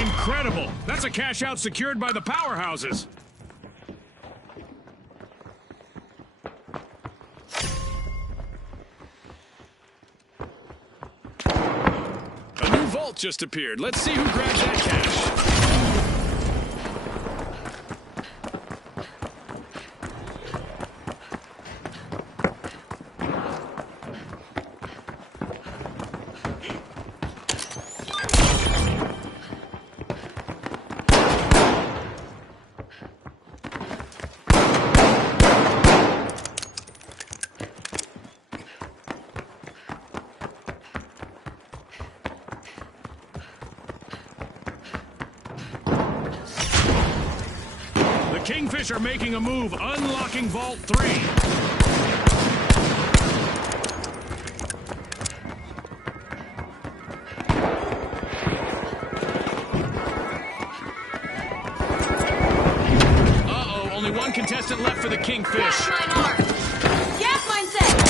Incredible! That's a cash out secured by the powerhouses. Vault just appeared. Let's see who grabs that cash. Kingfish are making a move, unlocking Vault 3. Only one contestant left for the Kingfish. Gas mine armed. Gas mine set.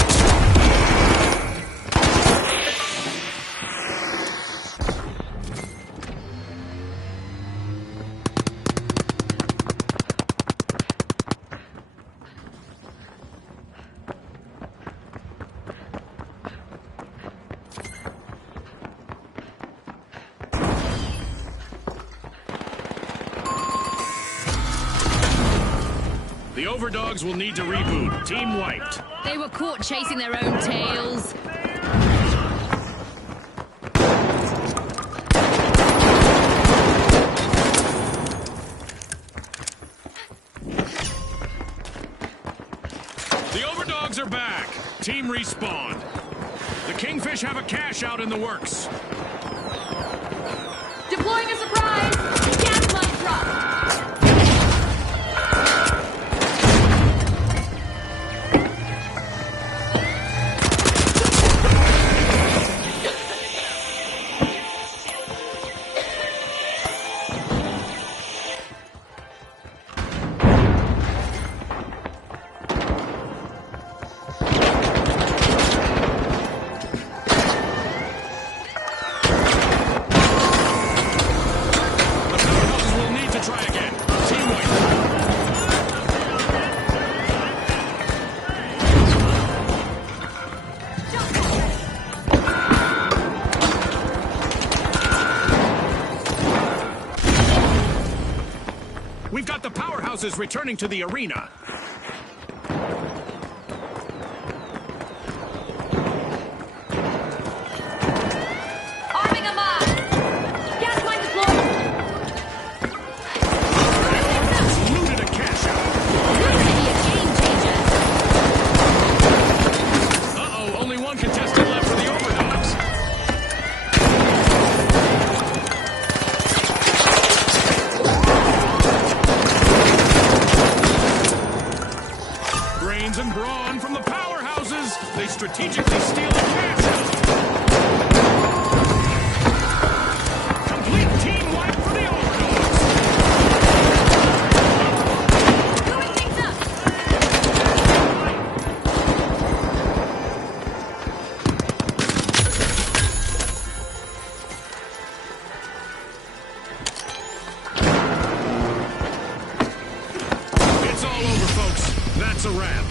The Overdogs will need to reboot. Team wiped. They were caught chasing their own tails. The Overdogs are back. Team respawned. The Kingfish have a cash out in the works. Deploying a surprise. Gas mine dropped. We've got the powerhouses returning to the arena. Arming a mine. Gas mine deployed. Looted a cash out. This could be a game changer. Uh-oh, only one contestant left for the Overdogs. Brains and brawn from the powerhouses. They strategically steal the cash out. Complete team wipe for the Overdogs. Blowing things up. It's all over, folks. That's a wrap.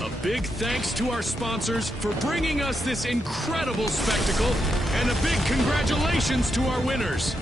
A big thanks to our sponsors for bringing us this incredible spectacle, and a big congratulations to our winners.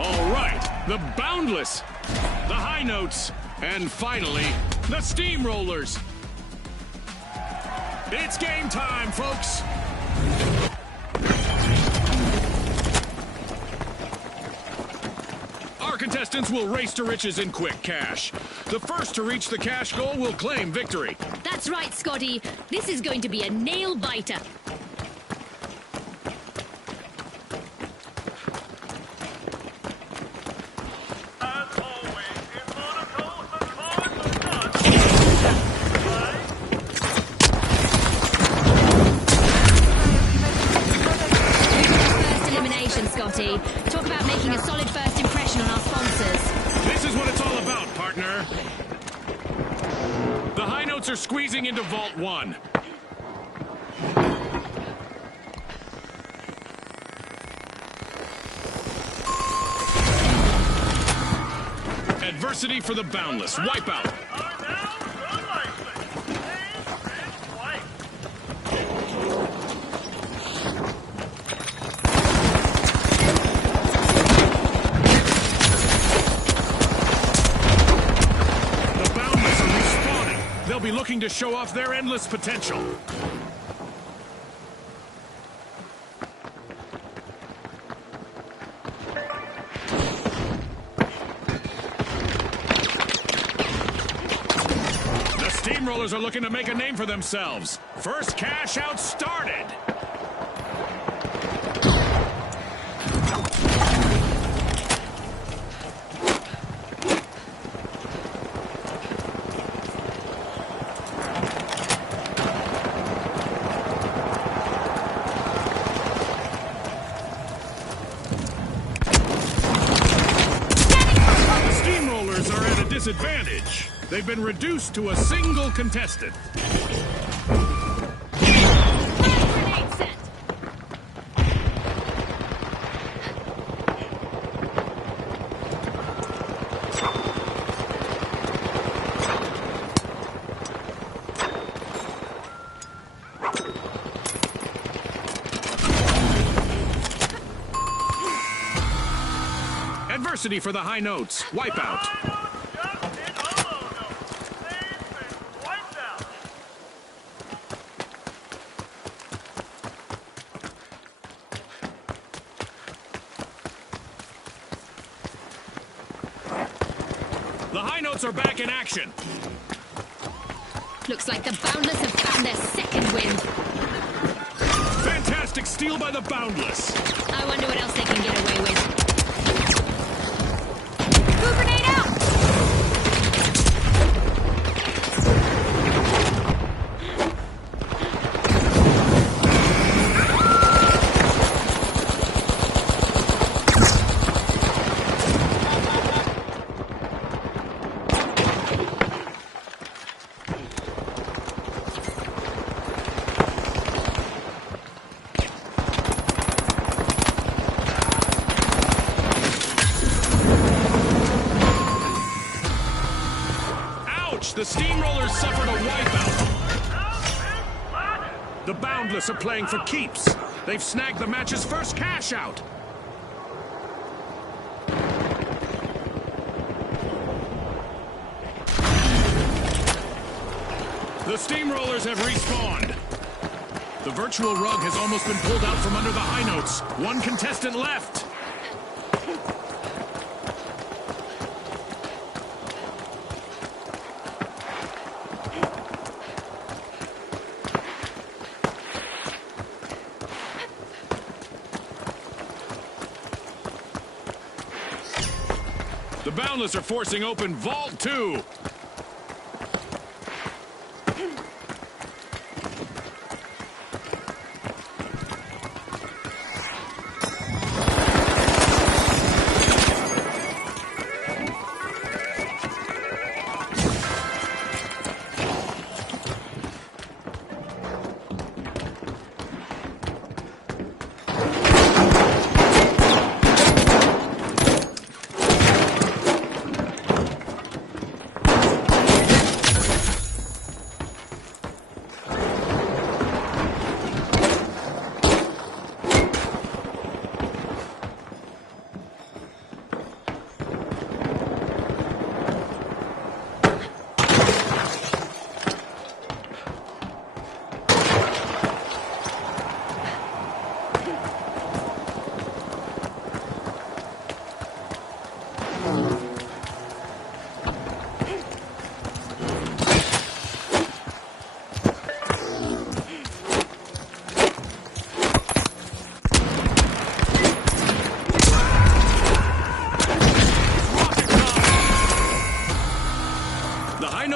All right, the Boundless, the High Notes, and finally, the Steamrollers. It's game time, folks. Our contestants will race to riches in quick cash. The first to reach the cash goal will claim victory. That's right, Scotty. This is going to be a nail-biter. As always, in Monaco, the cards are done. First elimination, Scotty. Talk about making a solid first impression on our sponsors. This is what it's all about, partner. The High Notes are squeezing into Vault 1. Adversity for the Boundless. Wipeout. Are now unlikely. Name is white. The Boundless are respawning. They'll be looking to show off their endless potential. The Steamrollers are looking to make a name for themselves. First cash out started. Steamrollers are at a disadvantage. They've been reduced to a single contestant. Grenade set. Adversity for the High Notes. Wipeout. Just in Olo notes. They've been wiped out. The High Notes are back in action. Looks like the Boundless have found their second win. Fantastic steal by the Boundless. I wonder what else they can get away with. Food grenade out! Ouch! The Steamrollers suffered a wipeout. The Boundless are playing for keeps. They've snagged the match's first cash out. The Steamrollers have respawned. The virtual rug has almost been pulled out from under the High Notes. One contestant left. The Boundless are forcing open Vault 2.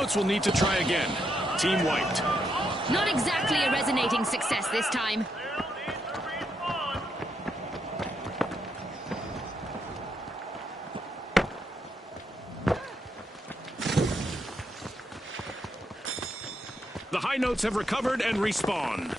notes will need to try again. Team wiped. Not exactly a resonating success this time. The high notes have recovered and respawned.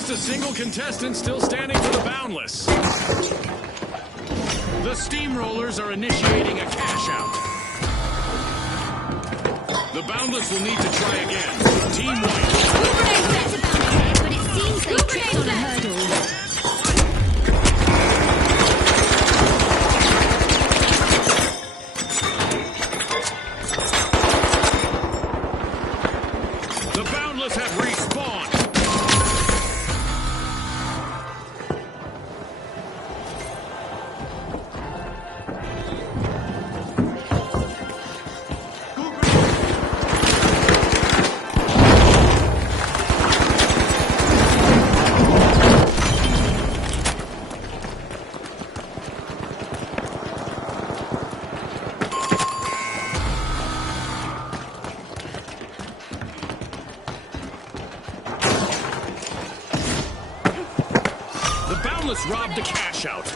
A single contestant still standing for the Boundless. The Steamrollers are initiating a cash out. The Boundless will need to try again. Team White. But it seems they tripped on a hurdle. The Boundless have respawned. Robbed a cash out. The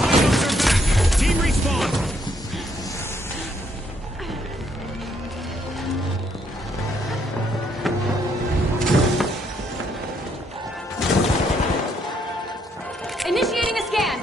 high notes are back. Team respawn. Initiating a scan.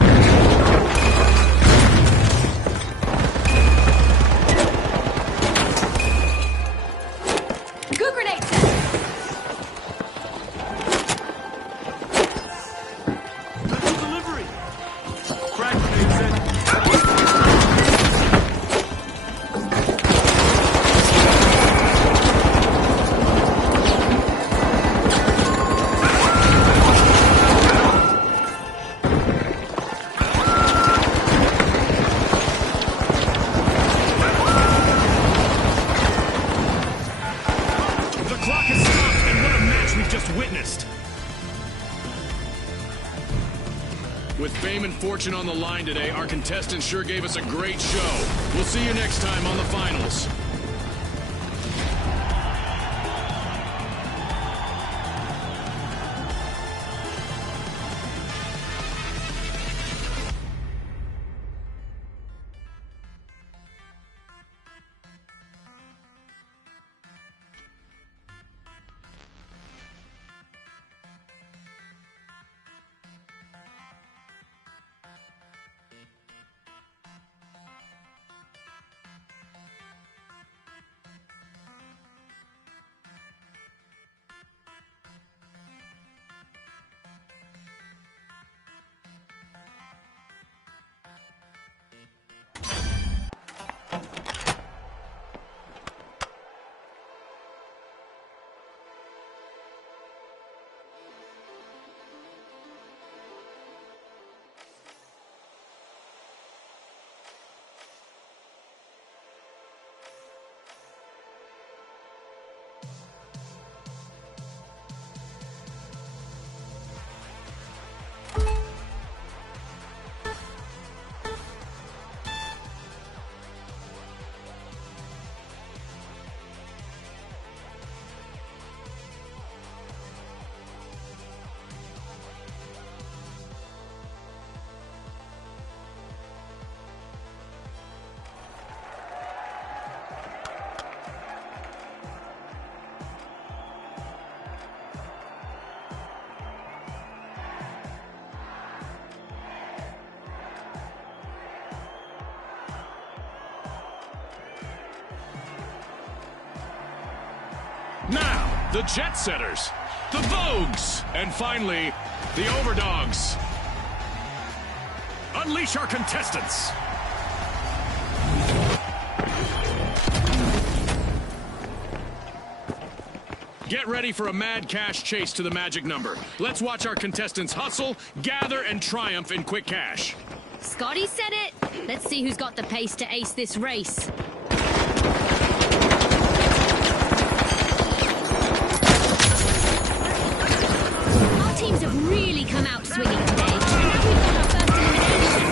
With fame and fortune on the line today, our contestants sure gave us a great show. We'll see you next time on the finals. the Jet Setters, the Vogues, and finally, the Overdogs. Unleash our contestants. Get ready for a mad cash chase to the magic number. Let's watch our contestants hustle, gather, and triumph in quick cash. Scotty said it. Let's see who's got the pace to ace this race. Our teams have really come out swinging today. And now we've got our first elimination.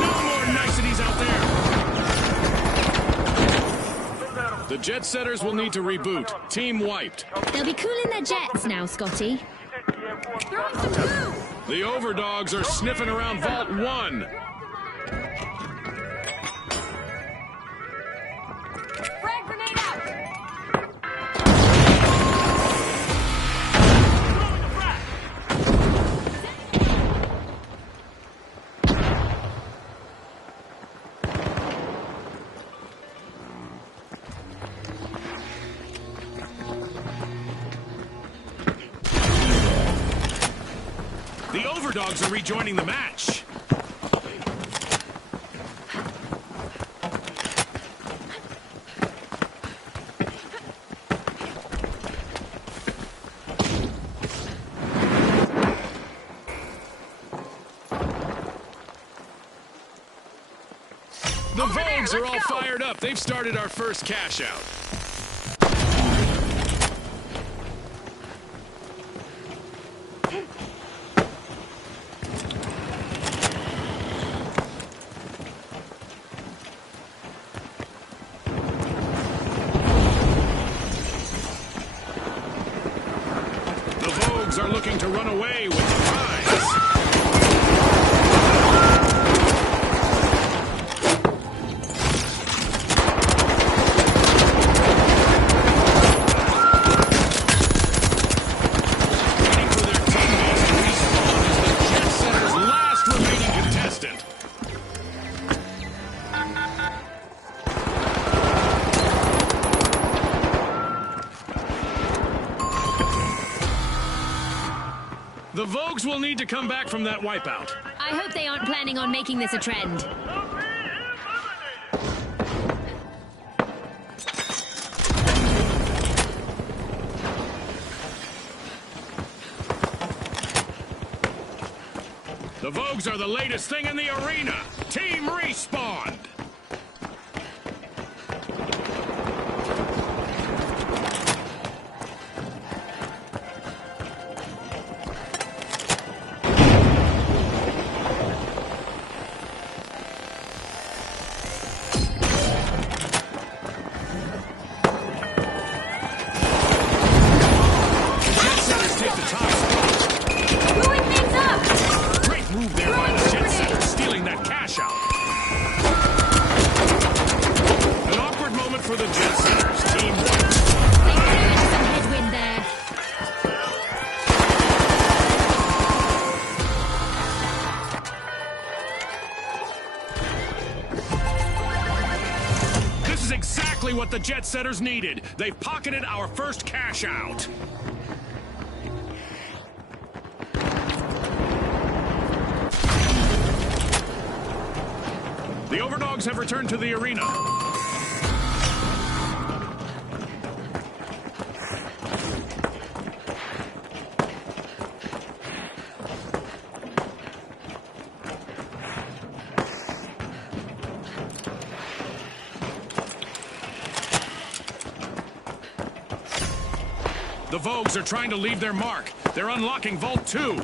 No more niceties out there. The Jet Setters will need to reboot. Team wiped. They'll be cooling their jets now, Scotty. Throwing some glue. The Overdogs are sniffing around Vault 1. Frag grenade out. The Overdogs are rejoining the match. The Vogues are all fired up. They've started our first cash out. The Vogues are looking to run away with the prize. Waiting for their teammates to respawn is the Jet Setters' last remaining contestant. The Vogues will need to come back from that wipeout. I hope they aren't planning on making this a trend. The Vogues are the latest thing in the arena. Team respawned. Jet Setters take the top spot. Blowing things up! Great move there by the Jet Setters, stealing that cash out. An awkward moment for the Jet Setters. Team wiped. They cleared some headwind there. This is exactly what the Jet Setters needed. They've pocketed our first cash out. The Overdogs have returned to the arena. The Vogues are trying to leave their mark. They're unlocking Vault 2.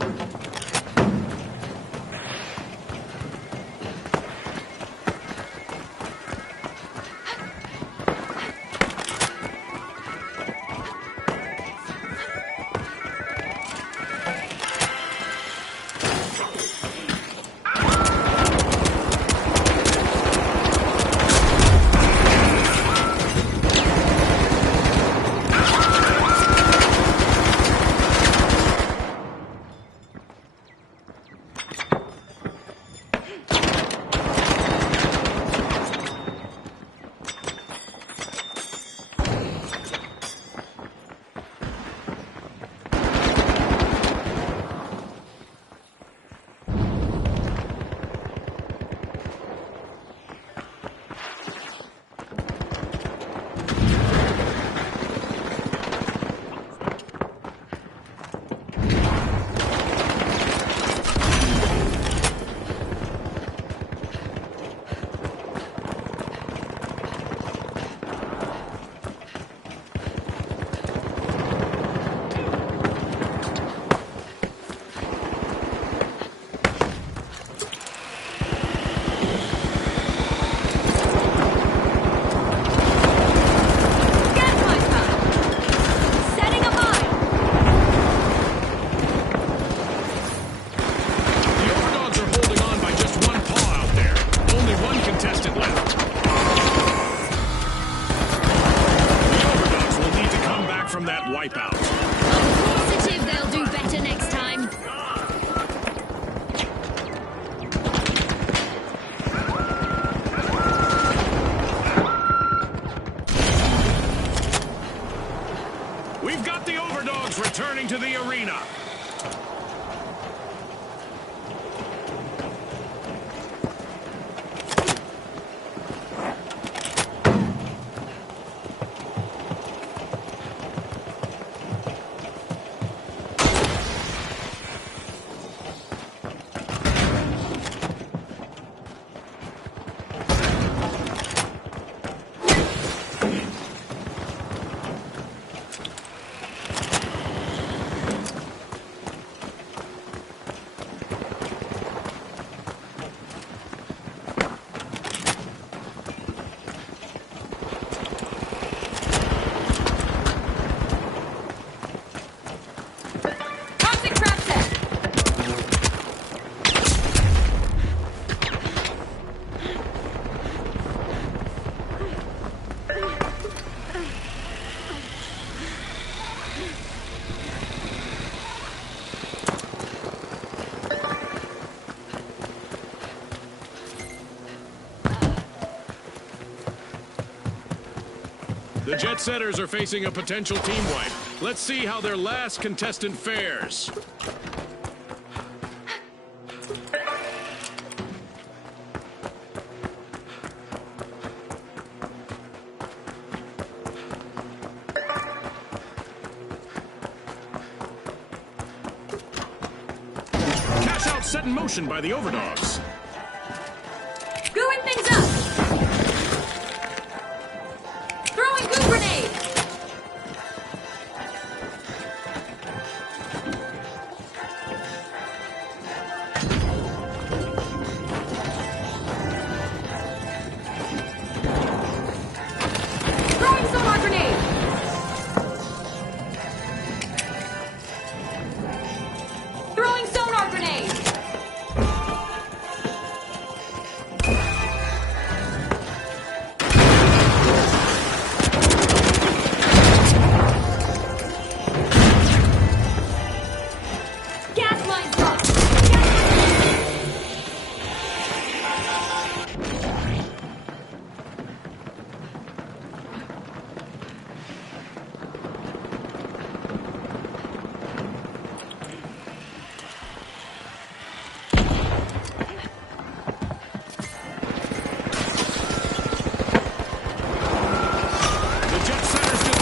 wipeout. Positive they'll do better next time. We've got the overdogs returning to the arena. The Jet Setters are facing a potential team wipe. Let's see how their last contestant fares. Cash out set in motion by the overdogs. Screwing things up! Throwing goo grenade! Throwing sonar grenade! Throwing sonar grenade! Gas line drop! The Jet Setters do.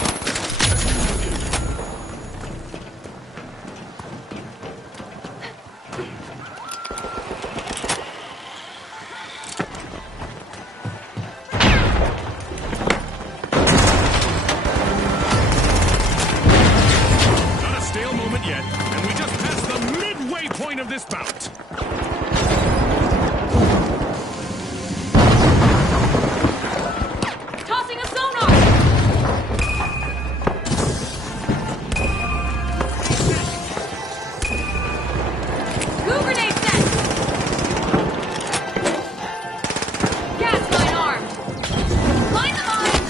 Not a stale moment yet, and we just passed the midway point of this bout. Tossing a sonar! Goo grenade set! Gas line armed! Line them armed!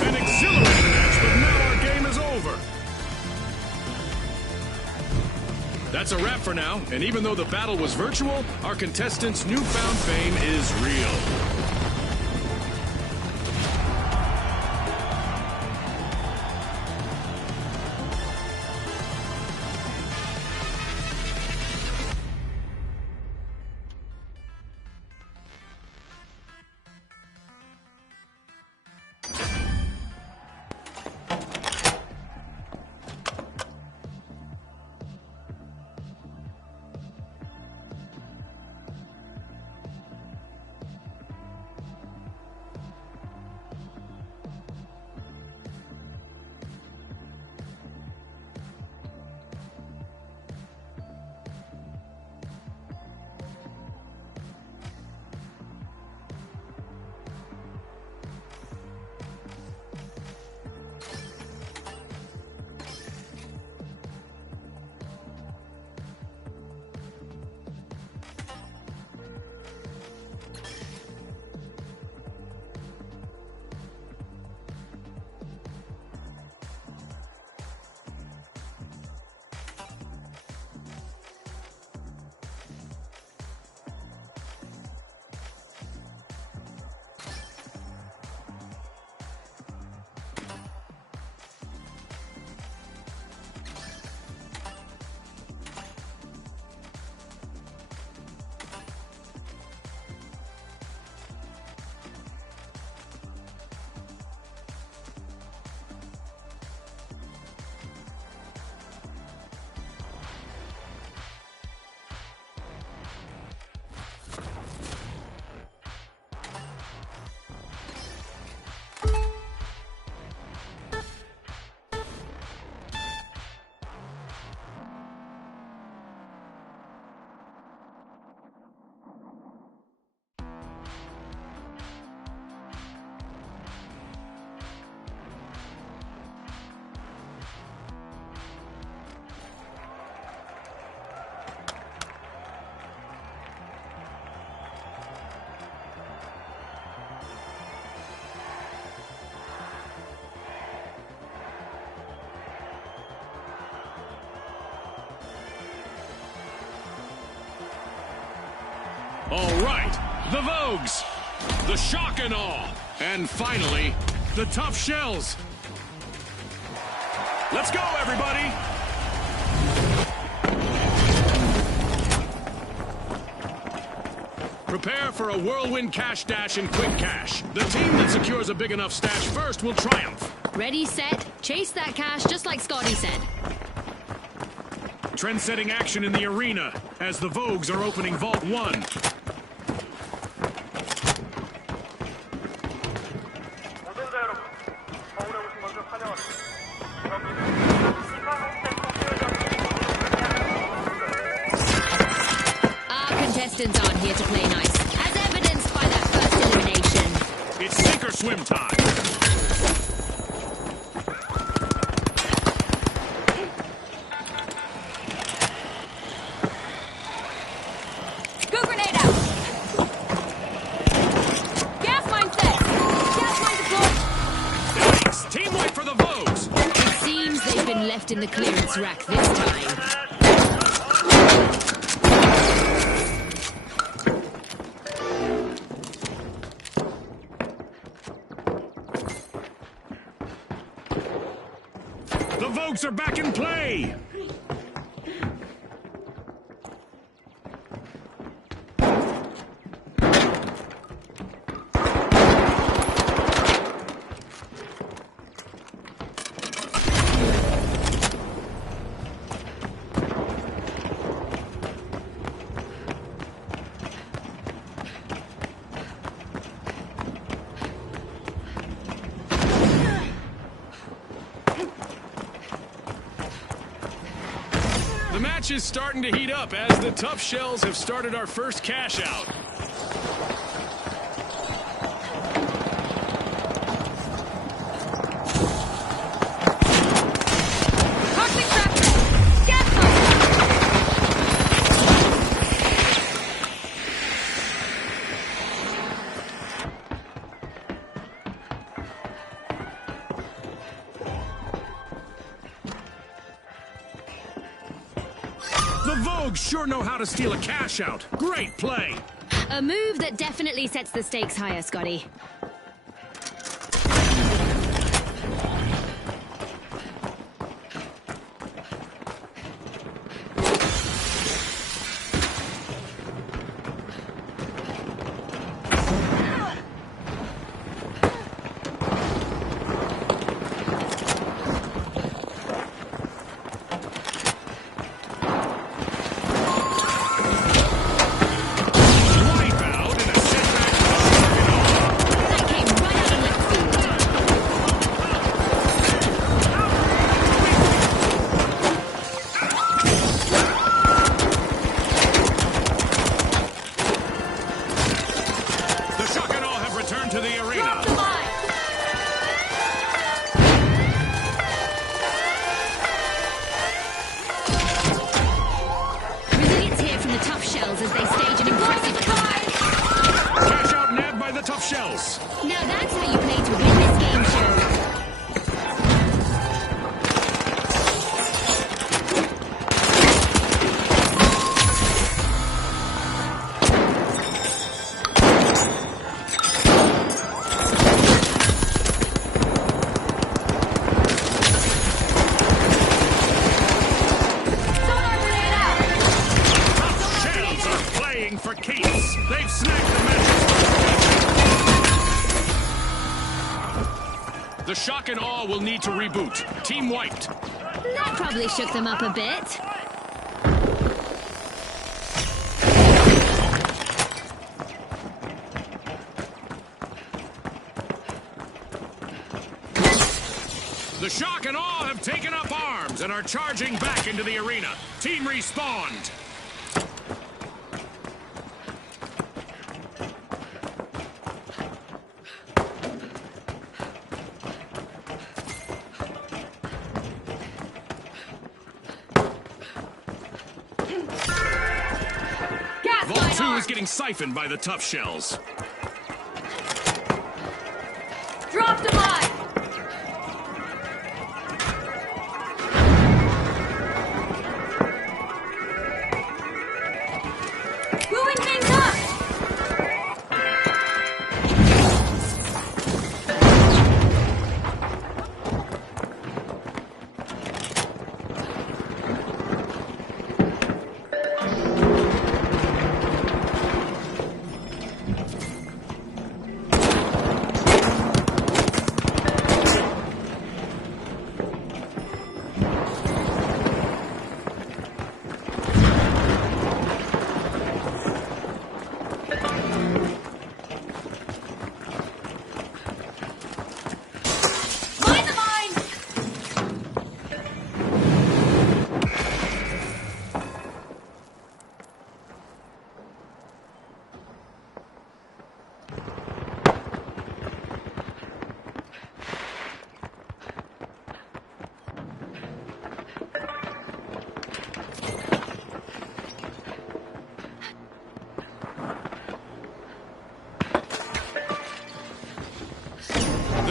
An exhilarating match, but now our game is over. That's a wrap for now, and even though the battle was virtual, our contestants' newfound fame is real. All right, the Vogues, the Shock and Awe, and finally, the Tough Shells. Let's go, everybody! Prepare for a whirlwind cash dash and quick cash. The team that secures a big enough stash first will triumph. Ready, set, chase that cash just like Scotty said. Trend-setting action in the arena as the Vogues are opening Vault 1. Contestants aren't here to play nice, as evidenced by that first elimination. It's sink or swim time. Go grenade out! Gas mine set! Gas mine deployed! Nice! Team wipe for the Vogues! It seems they've been left in the clearance rack this time. The Vogues are back in play! The match is starting to heat up as the Tough Shells have started our first cash out. Toxic trap! Gas mine! The Vogues sure know how to steal a cash out. Great play! A move that definitely sets the stakes higher, Scotty. That came right out of left field. The Shock and Awe have returned to the arena. Drop the line! Resilience here from the Tough Shells as they stage an impressive comeback. Cash out nabbed by the Tough Shells. Now that's how you play to win this game show. Sonar grenade out! Tough Shells are playing for keeps. They've snagged the match. The Shock and Awe will need to reboot. Team wiped. That probably shook them up a bit. The Shock and Awe have taken up arms and are charging back into the arena. Team respawned. Gas Vault mine 2 armed. is getting siphoned by the Tough Shells. Drop the mine! Blowing things up!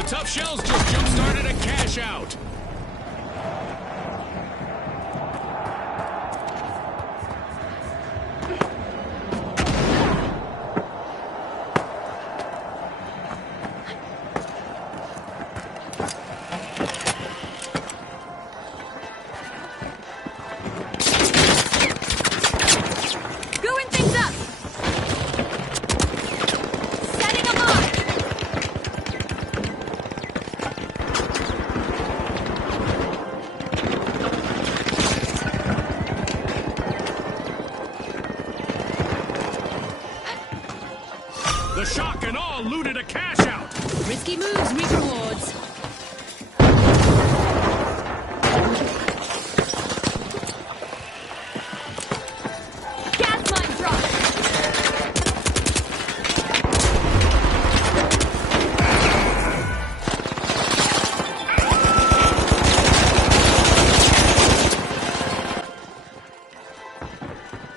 Tough Shells just jump-started a cash out. Screwing things up. Setting them up. The shock and awe looted a cash out. Risky moves reap rewards. Gas mine dropped.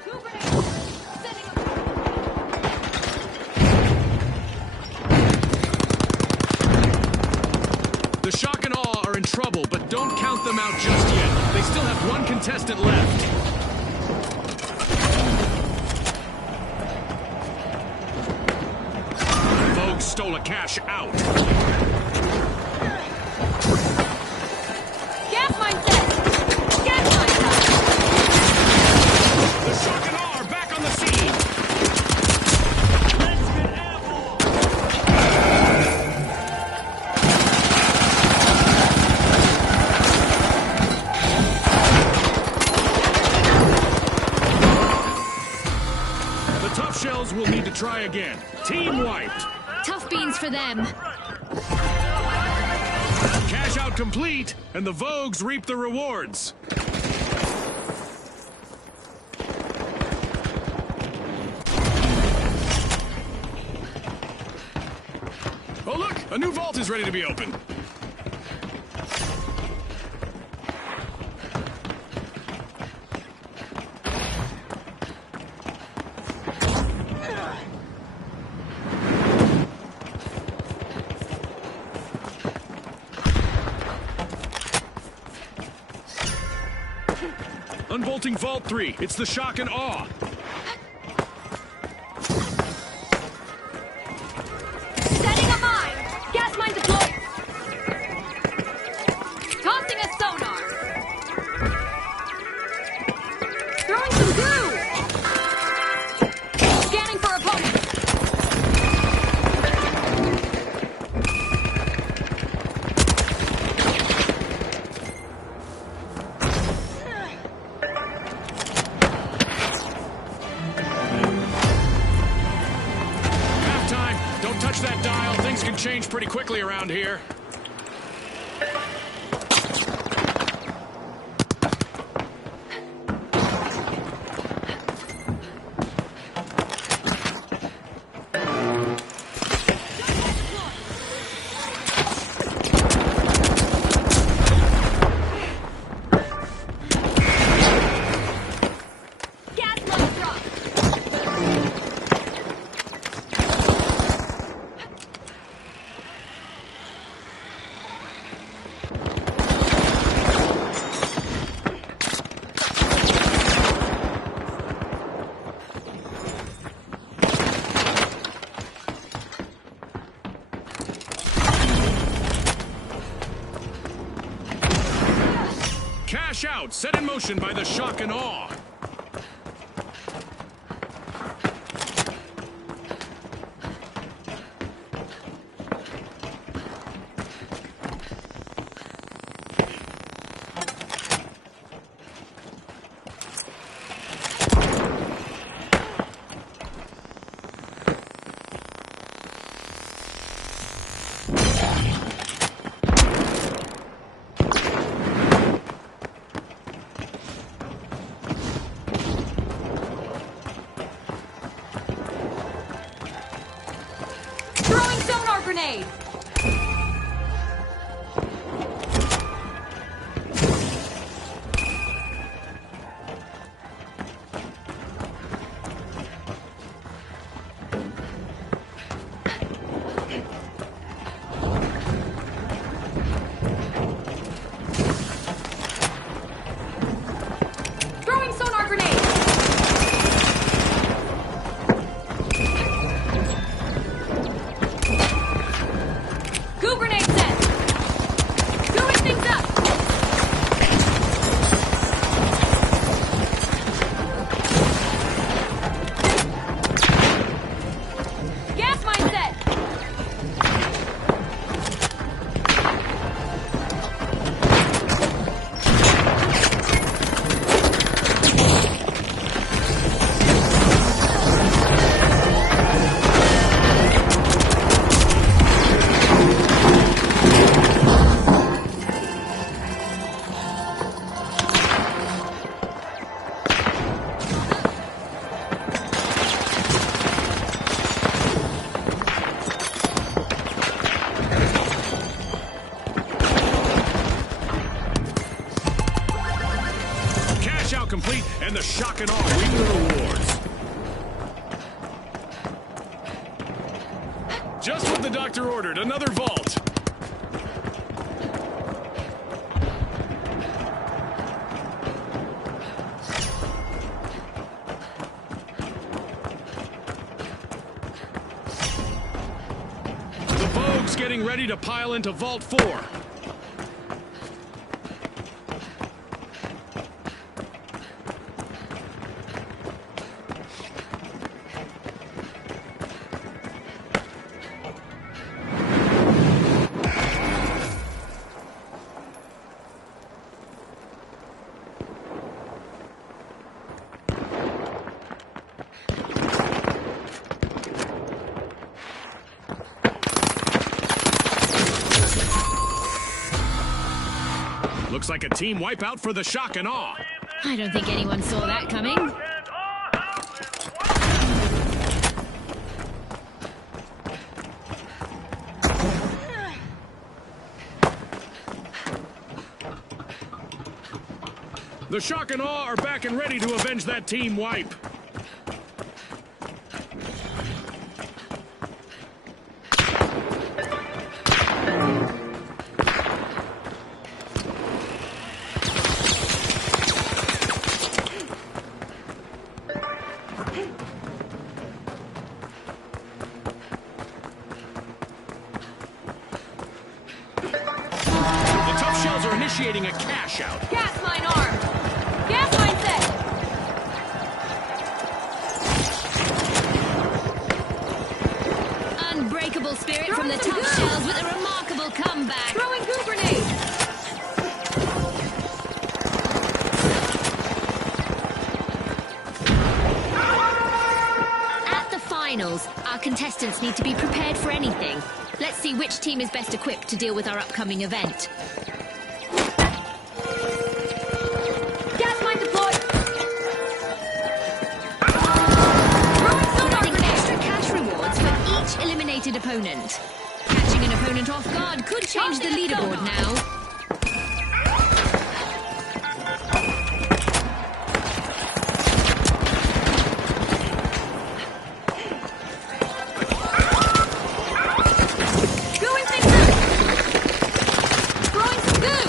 Two grenades. Setting up. The shock and awe are in trouble, but don't count them out just yet. They still have one contestant left. Vogue stole a cash out. Gas mine set. Gas mine set. The shock and awe are back on the scene. Let's get airborne. The Tough Shells will need to try again. Team wiped. Tough beans for them. Cash out complete, and the Vogues reap the rewards. Oh look, a new vault is ready to be opened. Unbolting Vault 3. It's the shock and awe. Setting a mine. Gas mine deployed. Tossing a sonar. Throwing some goo. Scanning for opponents. Halftime. Don't touch that dial. Things can change pretty quickly around here. Gas mine dropped. Cash out, set in motion by the shock and awe. Throwing sonar grenade. shock and awe win the rewards. Just what the doctor ordered, another vault. The Vogue's getting ready to pile into Vault 4. Looks like a team wipeout for the shock and awe. I don't think anyone saw that coming. And our house is one. The shock and awe are back and ready to avenge that team wipe. Initiating a cash out. Gas mine armed! Gas mine set! Unbreakable spirit from the tough shells with a remarkable comeback. Throwing goo grenade! At the finals, our contestants need to be prepared for anything. Let's see which team is best equipped to deal with our upcoming event. Eliminated opponent. Catching an opponent off guard could change the leaderboard now. Going things out. Throwing some goo.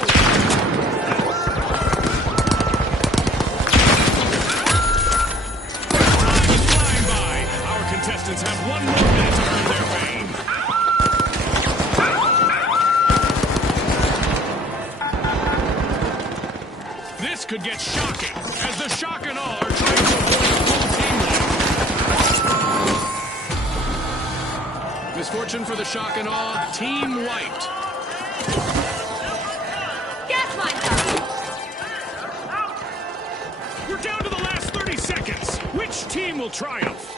Time is flying by. Our contestants have one more minute to earn their fame. This could get shocking, as the shock and awe are trying to avoid a full team wipe. Misfortune for the shock and awe, team wiped. Gas mine out. We're down to the last 30 seconds. Which team will triumph?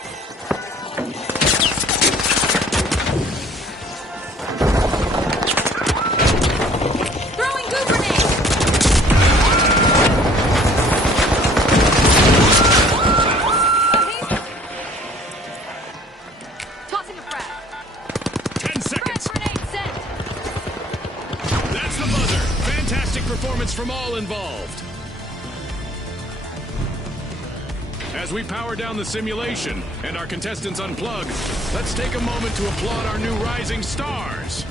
Throwing goo grenade. Tossing a frag. 10 seconds. Grenade sent. That's the buzzer. Fantastic performance from all involved. As we power down the simulation and our contestants unplug, let's take a moment to applaud our new rising stars.